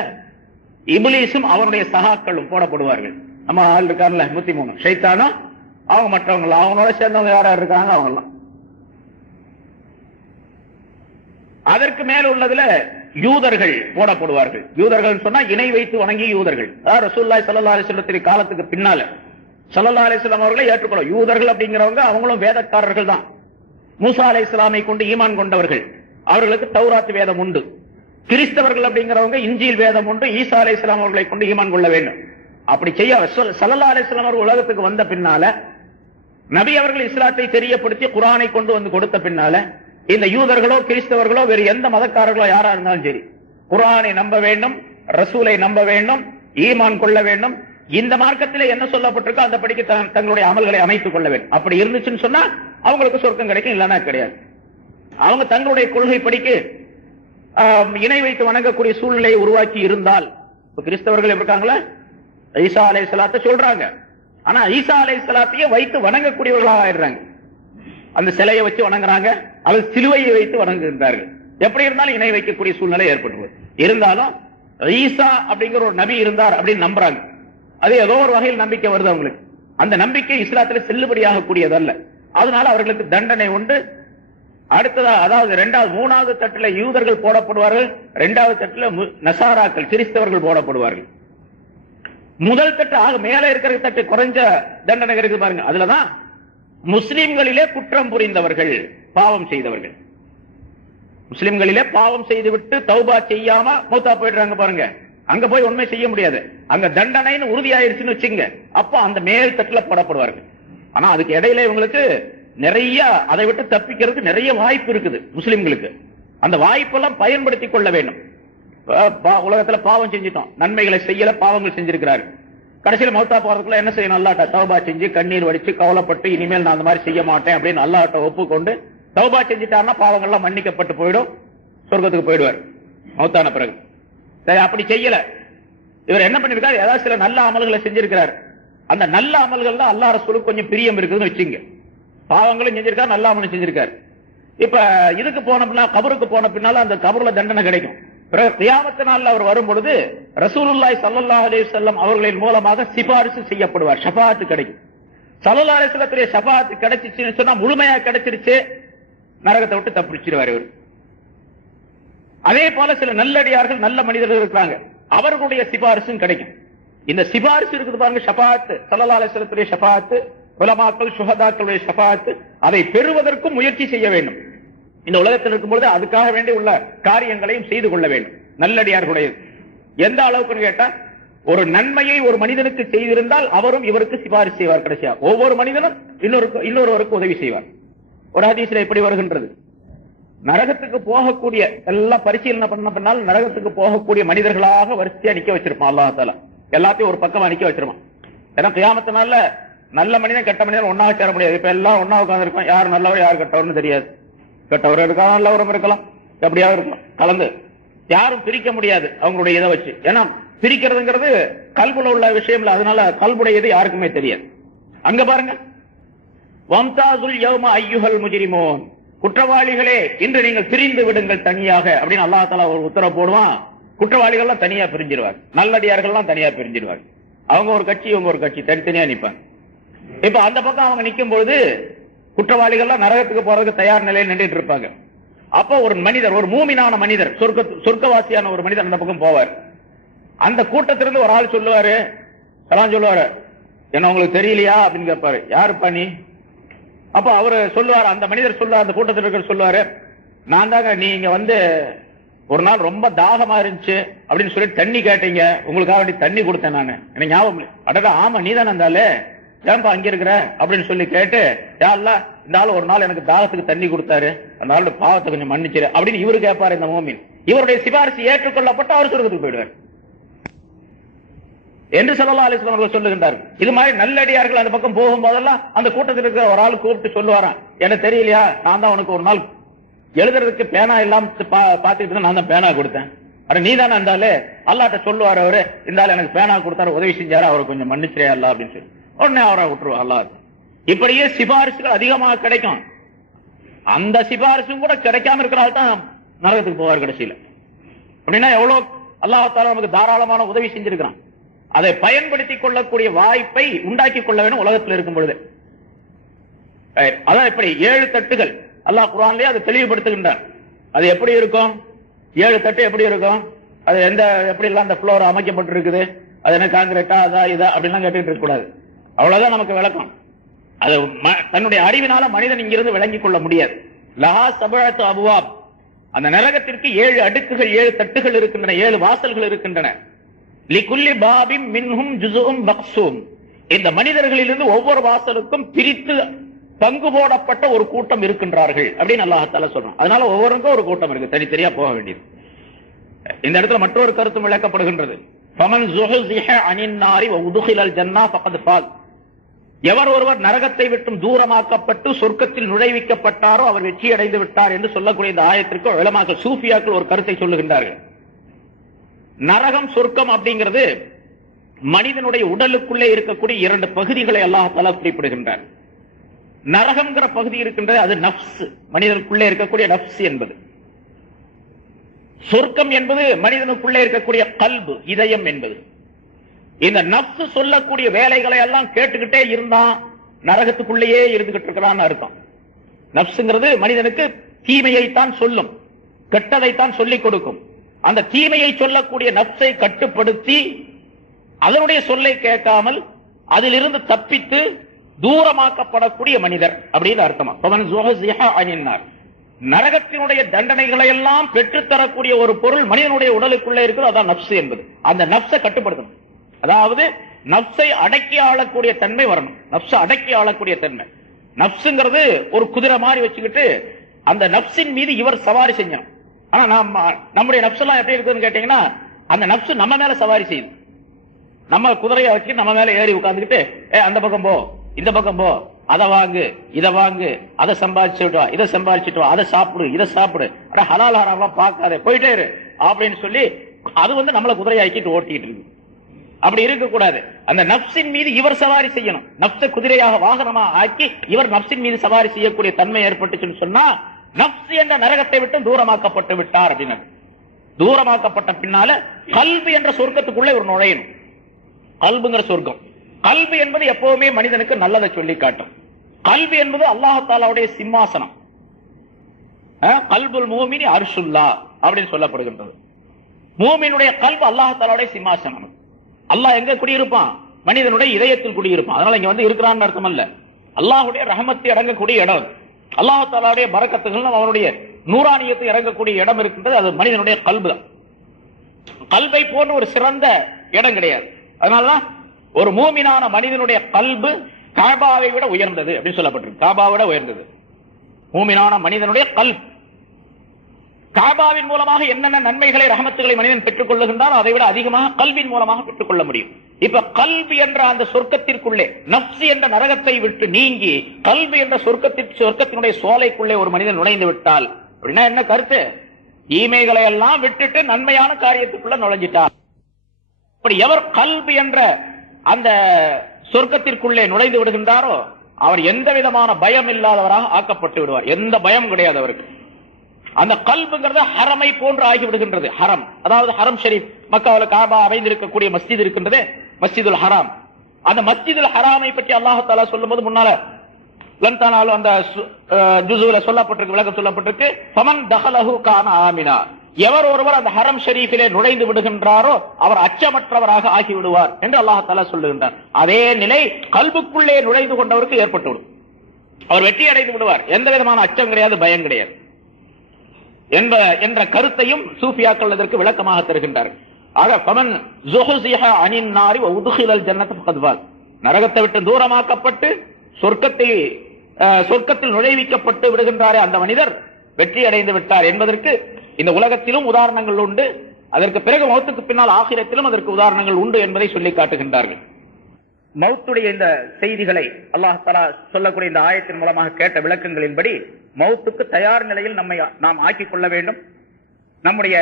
இப்லீஸும் அவருடைய சகாக்களும் போடப்படுவார்கள். நம்ம ஆள் இருக்காருல்ல 103 ஷைத்தானும் அவங்க மற்றவங்க, அவங்களோட சேர்ந்தவங்க யாரா இருக்காங்க அவங்கலாம். அதற்கு மேல உள்ளதுல யூதர்கள் போடப்படுவார்கள். யூதர்கள் சொன்னா இணை வைத்து வணங்கி யூதர்கள். ரசூலுல்லாஹி ஸல்லல்லாஹு அலைஹி வஸல்லம் காலத்துக்கு பின்னால ஸல்லல்லாஹு அலைஹி வஸல்லம் அவர்களை ஏற்றுக்கொள்ள யூதர்கள் அப்படிங்கிறவங்க அவங்களும் வேதக்காரர்கள் தான். மூசா அலைஹிஸ்ஸலாமை கொண்டு ஈமான் கொண்டவர்கள். அவர்களுக்கு தௌராத் வேதம் உண்டு. கிறிஸ்தவர்கள் அப்படிங்கிறவங்க இஞ்சில் வேதம் உண்டு. ஈசா அலைஹிஸ்ஸலாம் அவர்களை கொண்டு ஈமான் கொள்ள வேண்டும். அப்படி செய்ய ஸல்லல்லாஹு அலைஹி வஸல்லம் அவர்கள் உலகத்துக்கு வந்த பின்னால நபி அவர்கள் இஸ்லாத்தை தெரியப்படுத்தி குர்ஆனை கொண்டு வந்து கொடுத்த பின்னால இந்த யூதர்களோ கிறிஸ்தவர்களோ வேறு எந்த மதக்காரர்களோ யாரா இருந்தாலும் சரி குர்ஆனை நம்ப வேண்டும், ரசூலை நம்ப வேண்டும், ஈமான் கொள்ள வேண்டும். இந்த மார்க்கத்திலே என்ன சொல்லப்பட்டிருக்கோ அந்த படிக்க தங்களுடைய அமல்களை அமைத்துக் கொள்ள வேண்டும். அப்படி இருந்துச்சுன்னு சொன்னா அவங்களுக்கு சொர்க்கம் கிடைக்கும், இல்லைன்னா கிடையாது. அவங்க தங்களுடைய கொள்கை படிக்க இணை வைத்து வணங்கக்கூடிய சூழ்நிலையை உருவாக்கி இருந்தால், கிறிஸ்தவர்கள் இருக்காங்களா, ஈசா அலைஹிஸ்ஸலாத்தை சொல்றாங்க, ஆனா ஈசா அலைஹிஸ்ஸலாத்தையே வைத்து வணங்கக்கூடியவர்களாக ஆயிடுறாங்க. அந்த சிலையை வச்சு வணங்குறாங்க, அல்லது சிலுவையை வைத்து வணங்குகின்றார்கள். எப்படி இருந்தாலும் இணை வைக்கக்கூடிய சூழ்நிலை ஏற்பட்டு இருந்தாலும் ஈசா அப்படிங்கிற ஒரு நபி இருந்தார் அப்படின்னு நம்புறாங்க. அது ஏதோ ஒரு வகையில் நம்பிக்கை வருது அவங்களுக்கு. அந்த நம்பிக்கை இஸ்லாத்தில் செல்லுபடியாக கூடியதல்ல. அதனால அவர்களுக்கு தண்டனை உண்டு. அடுத்ததா, அதாவது மூணாவது தட்டுல யூதர்கள் போடப்படுவார்கள், இரண்டாவது தட்டுல நசாராக்கள் கிறிஸ்தவர்கள் போடப்படுவார்கள். முதல் தட்டு ஆக மேல இருக்கிற தட்டு குறைஞ்ச தண்டனை இருக்கு பாருங்க, அதுலதான் முஸ்லிம்களிலே குற்றம் புரிந்தவர்கள், பாவம் செய்தவர்கள். முஸ்லிம்களிலே பாவம் செய்துவிட்டு தௌபா செய்யாம மௌத்தா போயிடுறாங்க பாருங்க, அங்க போய் உண்மை செய்ய முடியாது. அங்க தண்டனைன்னு உறுதியாயிருச்சுன்னு வச்சுங்க, அப்ப அந்த மேல் தட்டுல போடப்படுவார்கள். ஆனா அதுக்கு இடையில இவங்களுக்கு நிறைய அதை விட்டு தப்பிக்கிறதுக்கு நிறைய வாய்ப்பு இருக்குது முஸ்லிம்களுக்கு. அந்த வாய்ப்பெல்லாம் பயன்படுத்திக் கொள்ள வேண்டும். உலகத்துல பாவம் செஞ்சிட்டோம், நன்மைகளை செய்யல, பாவங்கள் செஞ்சிருக்கிறாரு. கடைசியில் மௌத்தா போறதுக்குள்ள என்ன செய்யணும், அல்லாஹ்ட்ட தௌபா செஞ்சு கண்ணீர் வடிச்சு கவலைப்பட்டு இனிமேல் நான் அந்த மாதிரி செய்ய மாட்டேன் அப்படின்னு அல்லாஹ்ட்ட ஒப்புக்கொண்டு தௌபா செஞ்சுட்டாருன்னா பாவங்கள்லாம் மன்னிக்கப்பட்டு போயிடும், சொர்க்கத்துக்கு போயிடுவார் மௌத்தான பிறகு. அப்படி செய்யல, இவர் என்ன பண்ணிருக்காரு, ஏதாவது சில நல்ல அமல்களை செஞ்சிருக்கிறார். அந்த நல்ல அமல்கள் தான் அல்லாஹ் ரசூலுக்கு கொஞ்சம் பிரியம் இருக்குதுன்னு வச்சுங்க. பாவங்களும் செஞ்சிருக்காரு, நல்ல அமலும் செஞ்சிருக்காரு. இப்ப இதுக்கு போன பின்னா, கபருக்கு போன பின்னால அந்த கபருல தண்டனை கிடைக்கும். பிறகு கியாமத் நாள்ல அவர் வரும் பொழுது ரசூலுல்லாஹி ஸல்லல்லாஹு அலைஹி வஸல்லம் அவர்களின் மூலமாக சிபாரிசு செய்யப்படுவார், ஷஃபாஅத் கிடைக்கும். ஸல்லல்லாஹு அலைஹி வஸல்லத்துடைய ஷஃபாஅத் கிடைச்சிச்சுன்னு சொன்னா முழுமையா கிடைச்சிருச்சு, நரகத்தை விட்டு தப்பிச்சிடுவார் இவர். அதே போல சில நல்லடியார்கள் நல்ல மனிதர்கள் இருக்கிறாங்க, அவர்களுடைய சிபாரிசும் கிடைக்கும். இந்த சிபாரிசு இருக்குது பாருங்க, ஷஃபாஅத், ஸல்லல்லாஹு அலைஹி வஸல்லத்துடைய ஷஃபாஅத், உலமாக்கள் ஷுஹதாக்களுடைய ஷஃபாஅத், அதை பெறுவதற்கும் முயற்சி செய்ய வேண்டும். இந்த உலகத்தில் இருக்கும்போது அதுக்காக வேண்டி உள்ள காரியங்களையும் செய்து கொள்ள வேண்டும். நல்லடியார்களுடைய எந்த அளவுக்கு கேட்டா, ஒரு நன்மையை ஒரு மனிதனுக்கு செய்திருந்தால் அவரும் இவருக்கு சிபாரிசு செய்வார். கடைசியா ஒவ்வொரு மனிதனும் இன்னொருவருக்கு உதவி செய்வார். ஒரு ஹதீஸ்ல எப்படி வருகின்றது, நரகத்துக்கு போகக்கூடிய எல்லாம் பரிசீலனை பண்ண பின்னால் நரகத்துக்கு போகக்கூடிய மனிதர்களாக வரிசையா நிக்க வச்சிருப்பான் அல்லாஹ் தஆலா. எல்லாத்தையும் ஒரு பக்கமா நிக்க வச்சிருப்பான். ஏன்னா கியாமத் நாள்ல நல்ல மனிதன் கெட்ட மனிதன் ஒன்னாக சேர முடியாது. இப்ப எல்லாம் ஒன்னா உட்கார்ந்து இருக்கும், யார் நல்லவர் யார் கெட்டவர்னு தெரியாது. கெட்டவர் இருக்கலாம், நல்லவரும் இருக்கலாம், எப்படியாவது இருக்கலாம், கலந்து யாரும் பிரிக்க முடியாது அவங்களுடைய இதை வச்சு. ஏன்னா பிரிக்கிறதுங்கிறது கல்புல உள்ள விஷயம் இல்ல, அதனால கல்புடையது யாருக்குமே தெரியாது. அங்க பாருங்க, வம்தாசுல் யௌம அய்யுஹல் முஜ்ரிமூன், குற்றவாளிகளே இன்று நீங்கள் பிரிந்து விடுங்கள் தனியாக அப்படின்னு அல்லாஹ் தஆலா ஒரு உத்தரவு போடுவான். குற்றவாளிகள்லாம் தனியா பிரிஞ்சிருவார், நல்லடியார்கள்லாம் தனியா பிரிஞ்சிருவார். அவங்க ஒரு கட்சி, இவங்க ஒரு கட்சி, தனித்தனியா நிப்பாங்க. இப்ப அந்த பக்கம் அவங்க நிக்கும் பொழுது குற்றவாளிகள்லாம் நரகத்துக்கு போறதுக்கு தயார் நிலையில் நின்றுட்டு இருப்பாங்க. அப்ப ஒரு மனிதர், ஒரு மூமினான மனிதர், சொர்க்கவாசியான ஒரு மனிதர் அந்த பக்கம் போவார். அந்த கூட்டத்திலிருந்து ஒரு ஆள் சொல்லுவாரு, சலாம் சொல்லுவாரு, என்ன உங்களுக்கு தெரியலையா அப்படின்னு கேட்பாரு, யாரு பண்ணி? அப்ப அவரு சொல்லுவாரு, அந்த மனிதர் சொல்லுவார், அந்த கூட்டத்தில் இருக்கிற சொல்லுவாரு, நான் தாங்க, நீங்க வந்து ஒரு நாள் ரொம்ப தாகமா இருந்துச்சு அப்படின்னு சொல்லி தண்ணி கேட்டீங்க, உங்களுக்காக வேண்டி தண்ணி கொடுத்தேன் நானு, எனக்கு ஞாபகம். அடடா ஆமா நீ தானே இருந்தாலே, ஏன்பா அங்க இருக்கிற அப்படின்னு சொல்லி கேட்டு, யா அல்லாஹ் இந்த ஆள் ஒரு நாள் எனக்கு தாகத்துக்கு தண்ணி கொடுத்தாரு, அந்த ஆளோட பாவத்தை கொஞ்சம் மன்னிச்சிரு அப்படின்னு இவரு கேட்பாரு. இந்த மூமின் இவருடைய சிபாரிசு ஏற்றுக்கொள்ளப்பட்டு அவர் சொர்க்கத்துக்கு போயிடுவார் என்று ஸல்லல்லாஹு அலைஹி வஸல்லம் அவர்கள் சொல்லுகின்றார்கள். இது மாதிரி நல்லடியார்கள் அந்த பக்கம் போகும்போதெல்லாம் அந்த கூட்டத்தில் இருக்கிற ஒரு ஆள் கூப்பிட்டு சொல்லுவாராம், எனக்கு தெரியலையா, நான் தான் உனக்கு ஒரு நாள் எழுதுறதுக்கு பேனா இல்லாம பாத்துக்கிட்டு நான் தான் பேனா கொடுத்தேன், அட நீ தானே இருந்தாலே, அல்லாஹ்ட்ட சொல்லுவார் அவரு, இந்த ஆள் எனக்கு பேனா கொடுத்தாரு, உதவி செஞ்சாரு, அவரை கொஞ்சம் மன்னிச்சிரே அல்லா அப்படின்னு சொல்லி உடனே அவரை விட்டுருவா அல்லாஹ். இப்படியே சிபாரிசுகள் அதிகமாக கிடைக்கும். அந்த சிபாரிசும் கூட கிடைக்காம இருக்கிறால் தான் நரகத்துக்கு போவார் கடைசியில. அப்படின்னா எவ்வளவு அல்லாஹ் தஆலா நமக்கு தாராளமான உதவி செஞ்சிருக்கிறான். அதை பயன்படுத்திக் கொள்ளக்கூடிய வாய்ப்பை உண்டாக்கி கொள்ள வேண்டும் உலகத்தில் இருக்கும் பொழுது. அதான் இப்படி 7 தட்டுகள் அல்லாஹ் குர்ஆன்லயே அதை தெளிவுபடுத்துகின்றான். அது எப்படி இருக்கும், 7 தட்டு எப்படி இருக்கும், அது எந்த எப்படி எல்லாம் அந்த ஃப்ளோர் அமைக்கப்பட்டிருக்குது, அது என்ன காங்கிரீட்டா அதா இதா அப்படின்லாம் கேட்டுட்டு இருக்க கூடாது. அவ்வளவுதான் நமக்கு விளக்கம். அது தன்னுடைய அறிவினால மனிதன் இங்கிருந்து விளங்கிக் கொள்ள முடியாது. லஹா சபஅத்து அபுவாப், அந்த நரகத்திற்கு 7 அடுக்குகள், 7 தட்டுகள் இருக்கின்றன, 7 வாசல்கள் இருக்கின்றன. லிகுல்லி பாபின் மின்ஹும் ஜுஸும் மக்ஸூம், இந்த மனிதர்களிலிருந்து ஒவ்வொரு வாசலுக்கும் பிரித்து பங்கு போடப்பட்ட ஒரு கூட்டம் இருக்கின்றார்கள் அப்படின்னு அல்லாஹ் தஆலா சொல்றான். அதனால ஒவ்வொருக்கும் ஒரு கூட்டம் இருக்கு, தனித்தனியா போக வேண்டியது. இந்த இடத்துல மற்றொரு கருத்தும் விளக்கப்படுகின்றது. ஃபமன் ஸுஹ்ஸிஹ அனின் நாரி வ உத்கிலல் ஜன்னah ஃபகத் ஃபாஸ், எவர் ஒருவர் நரகத்தை விட்டும் தூரமாக்கப்பட்டு சொர்க்கத்தில் நுழைவிக்கப்பட்டாரோ அவர் வெற்றி அடைந்து விட்டார் என்று சொல்லக்கூடிய இந்த ஆயத்திற்கு உலமாக்கள், சூஃபியாக்கள் ஒரு கருத்தை சொல்லுகின்றார்கள். நரகம் சொர்க்கம் அப்படிங்கிறது மனிதனுடைய உடலுக்குள்ளே இருக்கக்கூடிய 2 பகுதிகளை அல்லாஹ் தஆலா குறிப்பிடுகின்றார். நரகம்ங்கிற பகுதி இருக்கின்றது, அது நஃப்ஸ், மனிதனுக்குள்ளே இருக்கக்கூடிய நஃப்ஸ் என்பது. சொர்க்கம் என்பது மனிதனுக்குள்ளே இருக்கக்கூடிய கல்பு, இதயம் என்பது. இந்த நஃப்ஸ் சொல்லக்கூடிய வேலைகளை எல்லாம் கேட்டுக்கிட்டே இருந்தா நரகத்துக்குள்ளேயே இருந்துகிட்டு இருக்கிறான்னு அர்த்தம். நஃப்ஸ்ங்கிறது மனிதனுக்கு தீமையைத்தான் சொல்லும், கெட்டதைத்தான் சொல்லிக் கொடுக்கும். அந்த தீமையை சொல்லக்கூடிய நஃப்ஸை கட்டுப்படுத்தி அதனுடைய சொல்லை கேட்காமல் அதிலிருந்து தப்பித்து தூரமாக்கப்படக்கூடிய மனிதர் அப்படின்னு அர்த்தமா. நரகத்தினுடைய தண்டனைகளை எல்லாம் பெற்றுத்தரக்கூடிய ஒரு பொருள் மனிதனுடைய உடலுக்குள்ளே இருக்கிறது, அதான் நஃப்ஸ் என்பது. அந்த நஃப்ஸை கட்டுப்படுத்தணும், அதாவது நஃப்ஸை அடக்கி ஆளக்கூடிய தன்மை வரணும். நஃப்ஸை அடக்கி ஆளக்கூடிய தன்மை. நஃப்ஸ்ங்கிறது ஒரு குதிரை மாதிரி வச்சுக்கிட்டு அந்த நஃப்ஸின் மீது இவர் சவாரி செஞ்சோம். ஆனா நம்முடைய நஃப்ஸ் எல்லாம் எப்படி இருக்குன்னு கேட்டீங்கன்னா, அந்த நஃப்ஸ் நம்ம மேல சவாரி செய்யுது. நம்ம குதிரையை வச்சு நம்ம மேல ஏறி உட்கார்ந்துக்கிட்டு அந்த பக்கம் போ, இந்த பக்கம் போ, அதை வாங்கு, இதை வாங்கு, அதை சம்பாதிச்சுட்டு வா, இதை சம்பாதிச்சுட்டு வா, அதை சாப்பிடு, இதை சாப்பிடு, ஹலால் ஹராம்லாம் பார்க்காதே, போயிட்டே இரு அப்படின்னு சொல்லி அது நம்மளை குதிரையாக்கிட்டு ஓட்டிட்டு இருக்கு. அப்படி இருக்கக்கூடாது. அந்த நஃப்ஸின் மீது இவர் சவாரி செய்யணும். நஃப்ஸை குதிரையாக வாகனமா ஆக்கி இவர் நஃப்ஸின் மீது சவாரி செய்யக்கூடிய தன்மை ஏற்பட்டுச்சுன்னு சொன்னா நஃப்ஸ் என்ற நரகத்தை விட்டு தூரமாக்கப்பட்டு விட்டார் அப்படின்னு. தூரமாக்கப்பட்ட பின்னால கல்பு என்ற சொர்க்கத்துக்குள்ளே ஒரு நுழையணும். கல்புங்கிற சொர்க்கம், கல்பு என்பது எப்பவுமே மனிதனுக்கு நல்லதை சொல்லி காட்டும். கல்பு என்பது அல்லாஹ் தஆலாவுடைய சிம்மாசனம். கல்புல் மூமினி அர்ஷுல்லா அப்படின்னு சொல்லப்படுகின்றது. மூமினுடைய கல்பு அல்லாஹ் தஆலாவுடைய சிம்மாசனம். அல்லாஹ் எங்க குடியிருப்பான்? மனிதனுடைய இதயத்தில் குடியிருப்பான். அதனால இங்க இருக்கிறான்னு அர்த்தம் அல்ல, அல்லாஹ்வுடைய ரஹமத்தை இறங்கக்கூடிய இடம், அல்லாஹ் தஆலாவுடைய பரக்கத்துகள் அவனுடைய நூறானியத்தை இறங்கக்கூடிய இடம் இருக்கின்றது. அது மனிதனுடைய கல்பு தான். கல்பை போன்ற ஒரு சிறந்த இடம் கிடையாது. அதனாலதான் ஒரு மூமினான மனிதனுடைய கல்பு காபாவை விட உயர்ந்தது அப்படின்னு சொல்லப்பட்டிருக்கு. காபாவை விட உயர்ந்தது மூமினான மனிதனுடைய கல்பு. காபாவின் மூலமாக என்னென்ன நன்மைகளை ரஹமத்துகளை மனிதன் பெற்றுக் கொள்ளுகின்றாரோ அதை விட அதிகமாக கல்வின் மூலமாக பெற்றுக் கொள்ள முடியும். இப்ப கல்வி என்ற அந்த சொர்க்கத்திற்குள்ளே நஃப்ஸ் என்ற நரகத்தை விட்டு நீங்கி கல்வி என்ற சொர்க்கத்தினுடைய சோலைக்குள்ளே ஒரு மனிதன் நுழைந்து விட்டால் அப்படின்னா என்ன கருத்து? தீமைகளை எல்லாம் விட்டுட்டு நன்மையான காரியத்துக்குள்ள நுழைஞ்சிட்டார். அப்படி எவர் கல்வி என்ற அந்த சொர்க்கத்திற்குள்ளே நுழைந்து விடுகின்றாரோ அவர் எந்த விதமான பயம் இல்லாதவராக ஆக்கப்பட்டு விடுவார். எந்த பயம் கிடையாது அவருக்கு. அந்த கல்புங்கிறது ஹரமை போன்று ஆகிவிடுகின்றது. ஹரம், அதாவது ஹரம் ஷரீப், மக்காவுல காபா அமைந்திருக்கக்கூடிய மஸ்ஜித் இருக்கின்றது, மஸ்ஜிதுல் ஹராம். அந்த மஸ்ஜிதுல் ஹராமை பற்றி அல்லாஹ் தஆலா சொல்லும்போது முன்னால லன்தானாலும் அந்த ஜுஸுல சொல்லப்பட்டிருக்கு, விளக்கம் சொல்லப்பட்டிருக்கு. ஃபமன் தஹலஹு கான ஆமினா, எவர் ஒருவர் அந்த ஹரம் ஷரீஃபிலே நுழைந்து விடுகின்றாரோ அவர் அச்சமற்றவராக ஆகிவிடுவார் என்று அல்லாஹ் தஆலா சொல்லுகின்றார். அதே நிலை கல்புக்குள்ளே நுழைந்து கொண்டவருக்கு ஏற்பட்டுவிடும். அவர் வெற்றி அடைந்து விடுவார். எந்த விதமான அச்சம் கிடையாது, பயம் கிடையாது என்ற கருத்தையும் சூஃபியாக்கள் அதற்கு விளக்கமாக தருகின்றார்கள். ஆக ஃபமன் ஸுஹ்ஸிஹ அனின் நாரி வ உத்கிலல் ஜன்னத ஃபகத் ஃபாஸ், நரகத்தை விட்டு தூரமாக்கப்பட்டு சொர்க்கத்தில் நுழைவிக்கப்பட்டு விடுகின்றாரே அந்த மனிதர் வெற்றி அடைந்து விட்டார் என்பதற்கு இந்த உலகத்திலும் உதாரணங்கள் உண்டு. அதற்கு பிறகு மௌத்துக்கு பின்னால் ஆகிரத்திலும் அதற்கு உதாரணங்கள் உண்டு என்பதை சொல்லி காட்டுகின்றார்கள். மௌத்துடைய இந்த செய்திகளை அல்லாஹ் தஆலா சொல்லக்கூடிய இந்த ஆயத்தின் மூலமாக கேட்ட விளக்கங்களின்படி மௌத்துக்கு தயார் நிலையில் நாம் ஆக்கிக் கொள்ள வேண்டும். நம்முடைய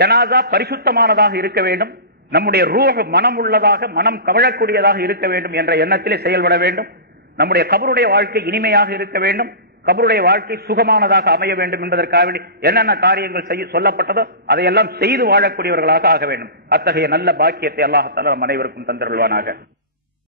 ஜனாசா பரிசுத்தமானதாக இருக்க வேண்டும். நம்முடைய ரூஹ் மனம் உள்ளதாக, மனம் கவழக்கூடியதாக இருக்க வேண்டும் என்ற எண்ணத்திலே செயல்பட வேண்டும். நம்முடைய கபருடைய வாழ்க்கை இனிமையாக இருக்க வேண்டும். கபருடைய வாழ்க்கை சுகமானதாக அமைய வேண்டும் என்பதற்காக என்னென்ன காரியங்கள் சொல்லப்பட்டதோ அதையெல்லாம் செய்து வாழக்கூடியவர்களாக ஆக வேண்டும். அத்தகைய நல்ல பாக்கியத்தை அல்லாஹ் தஆலா நம் அனைவருக்கும் தந்தருள்வானாக.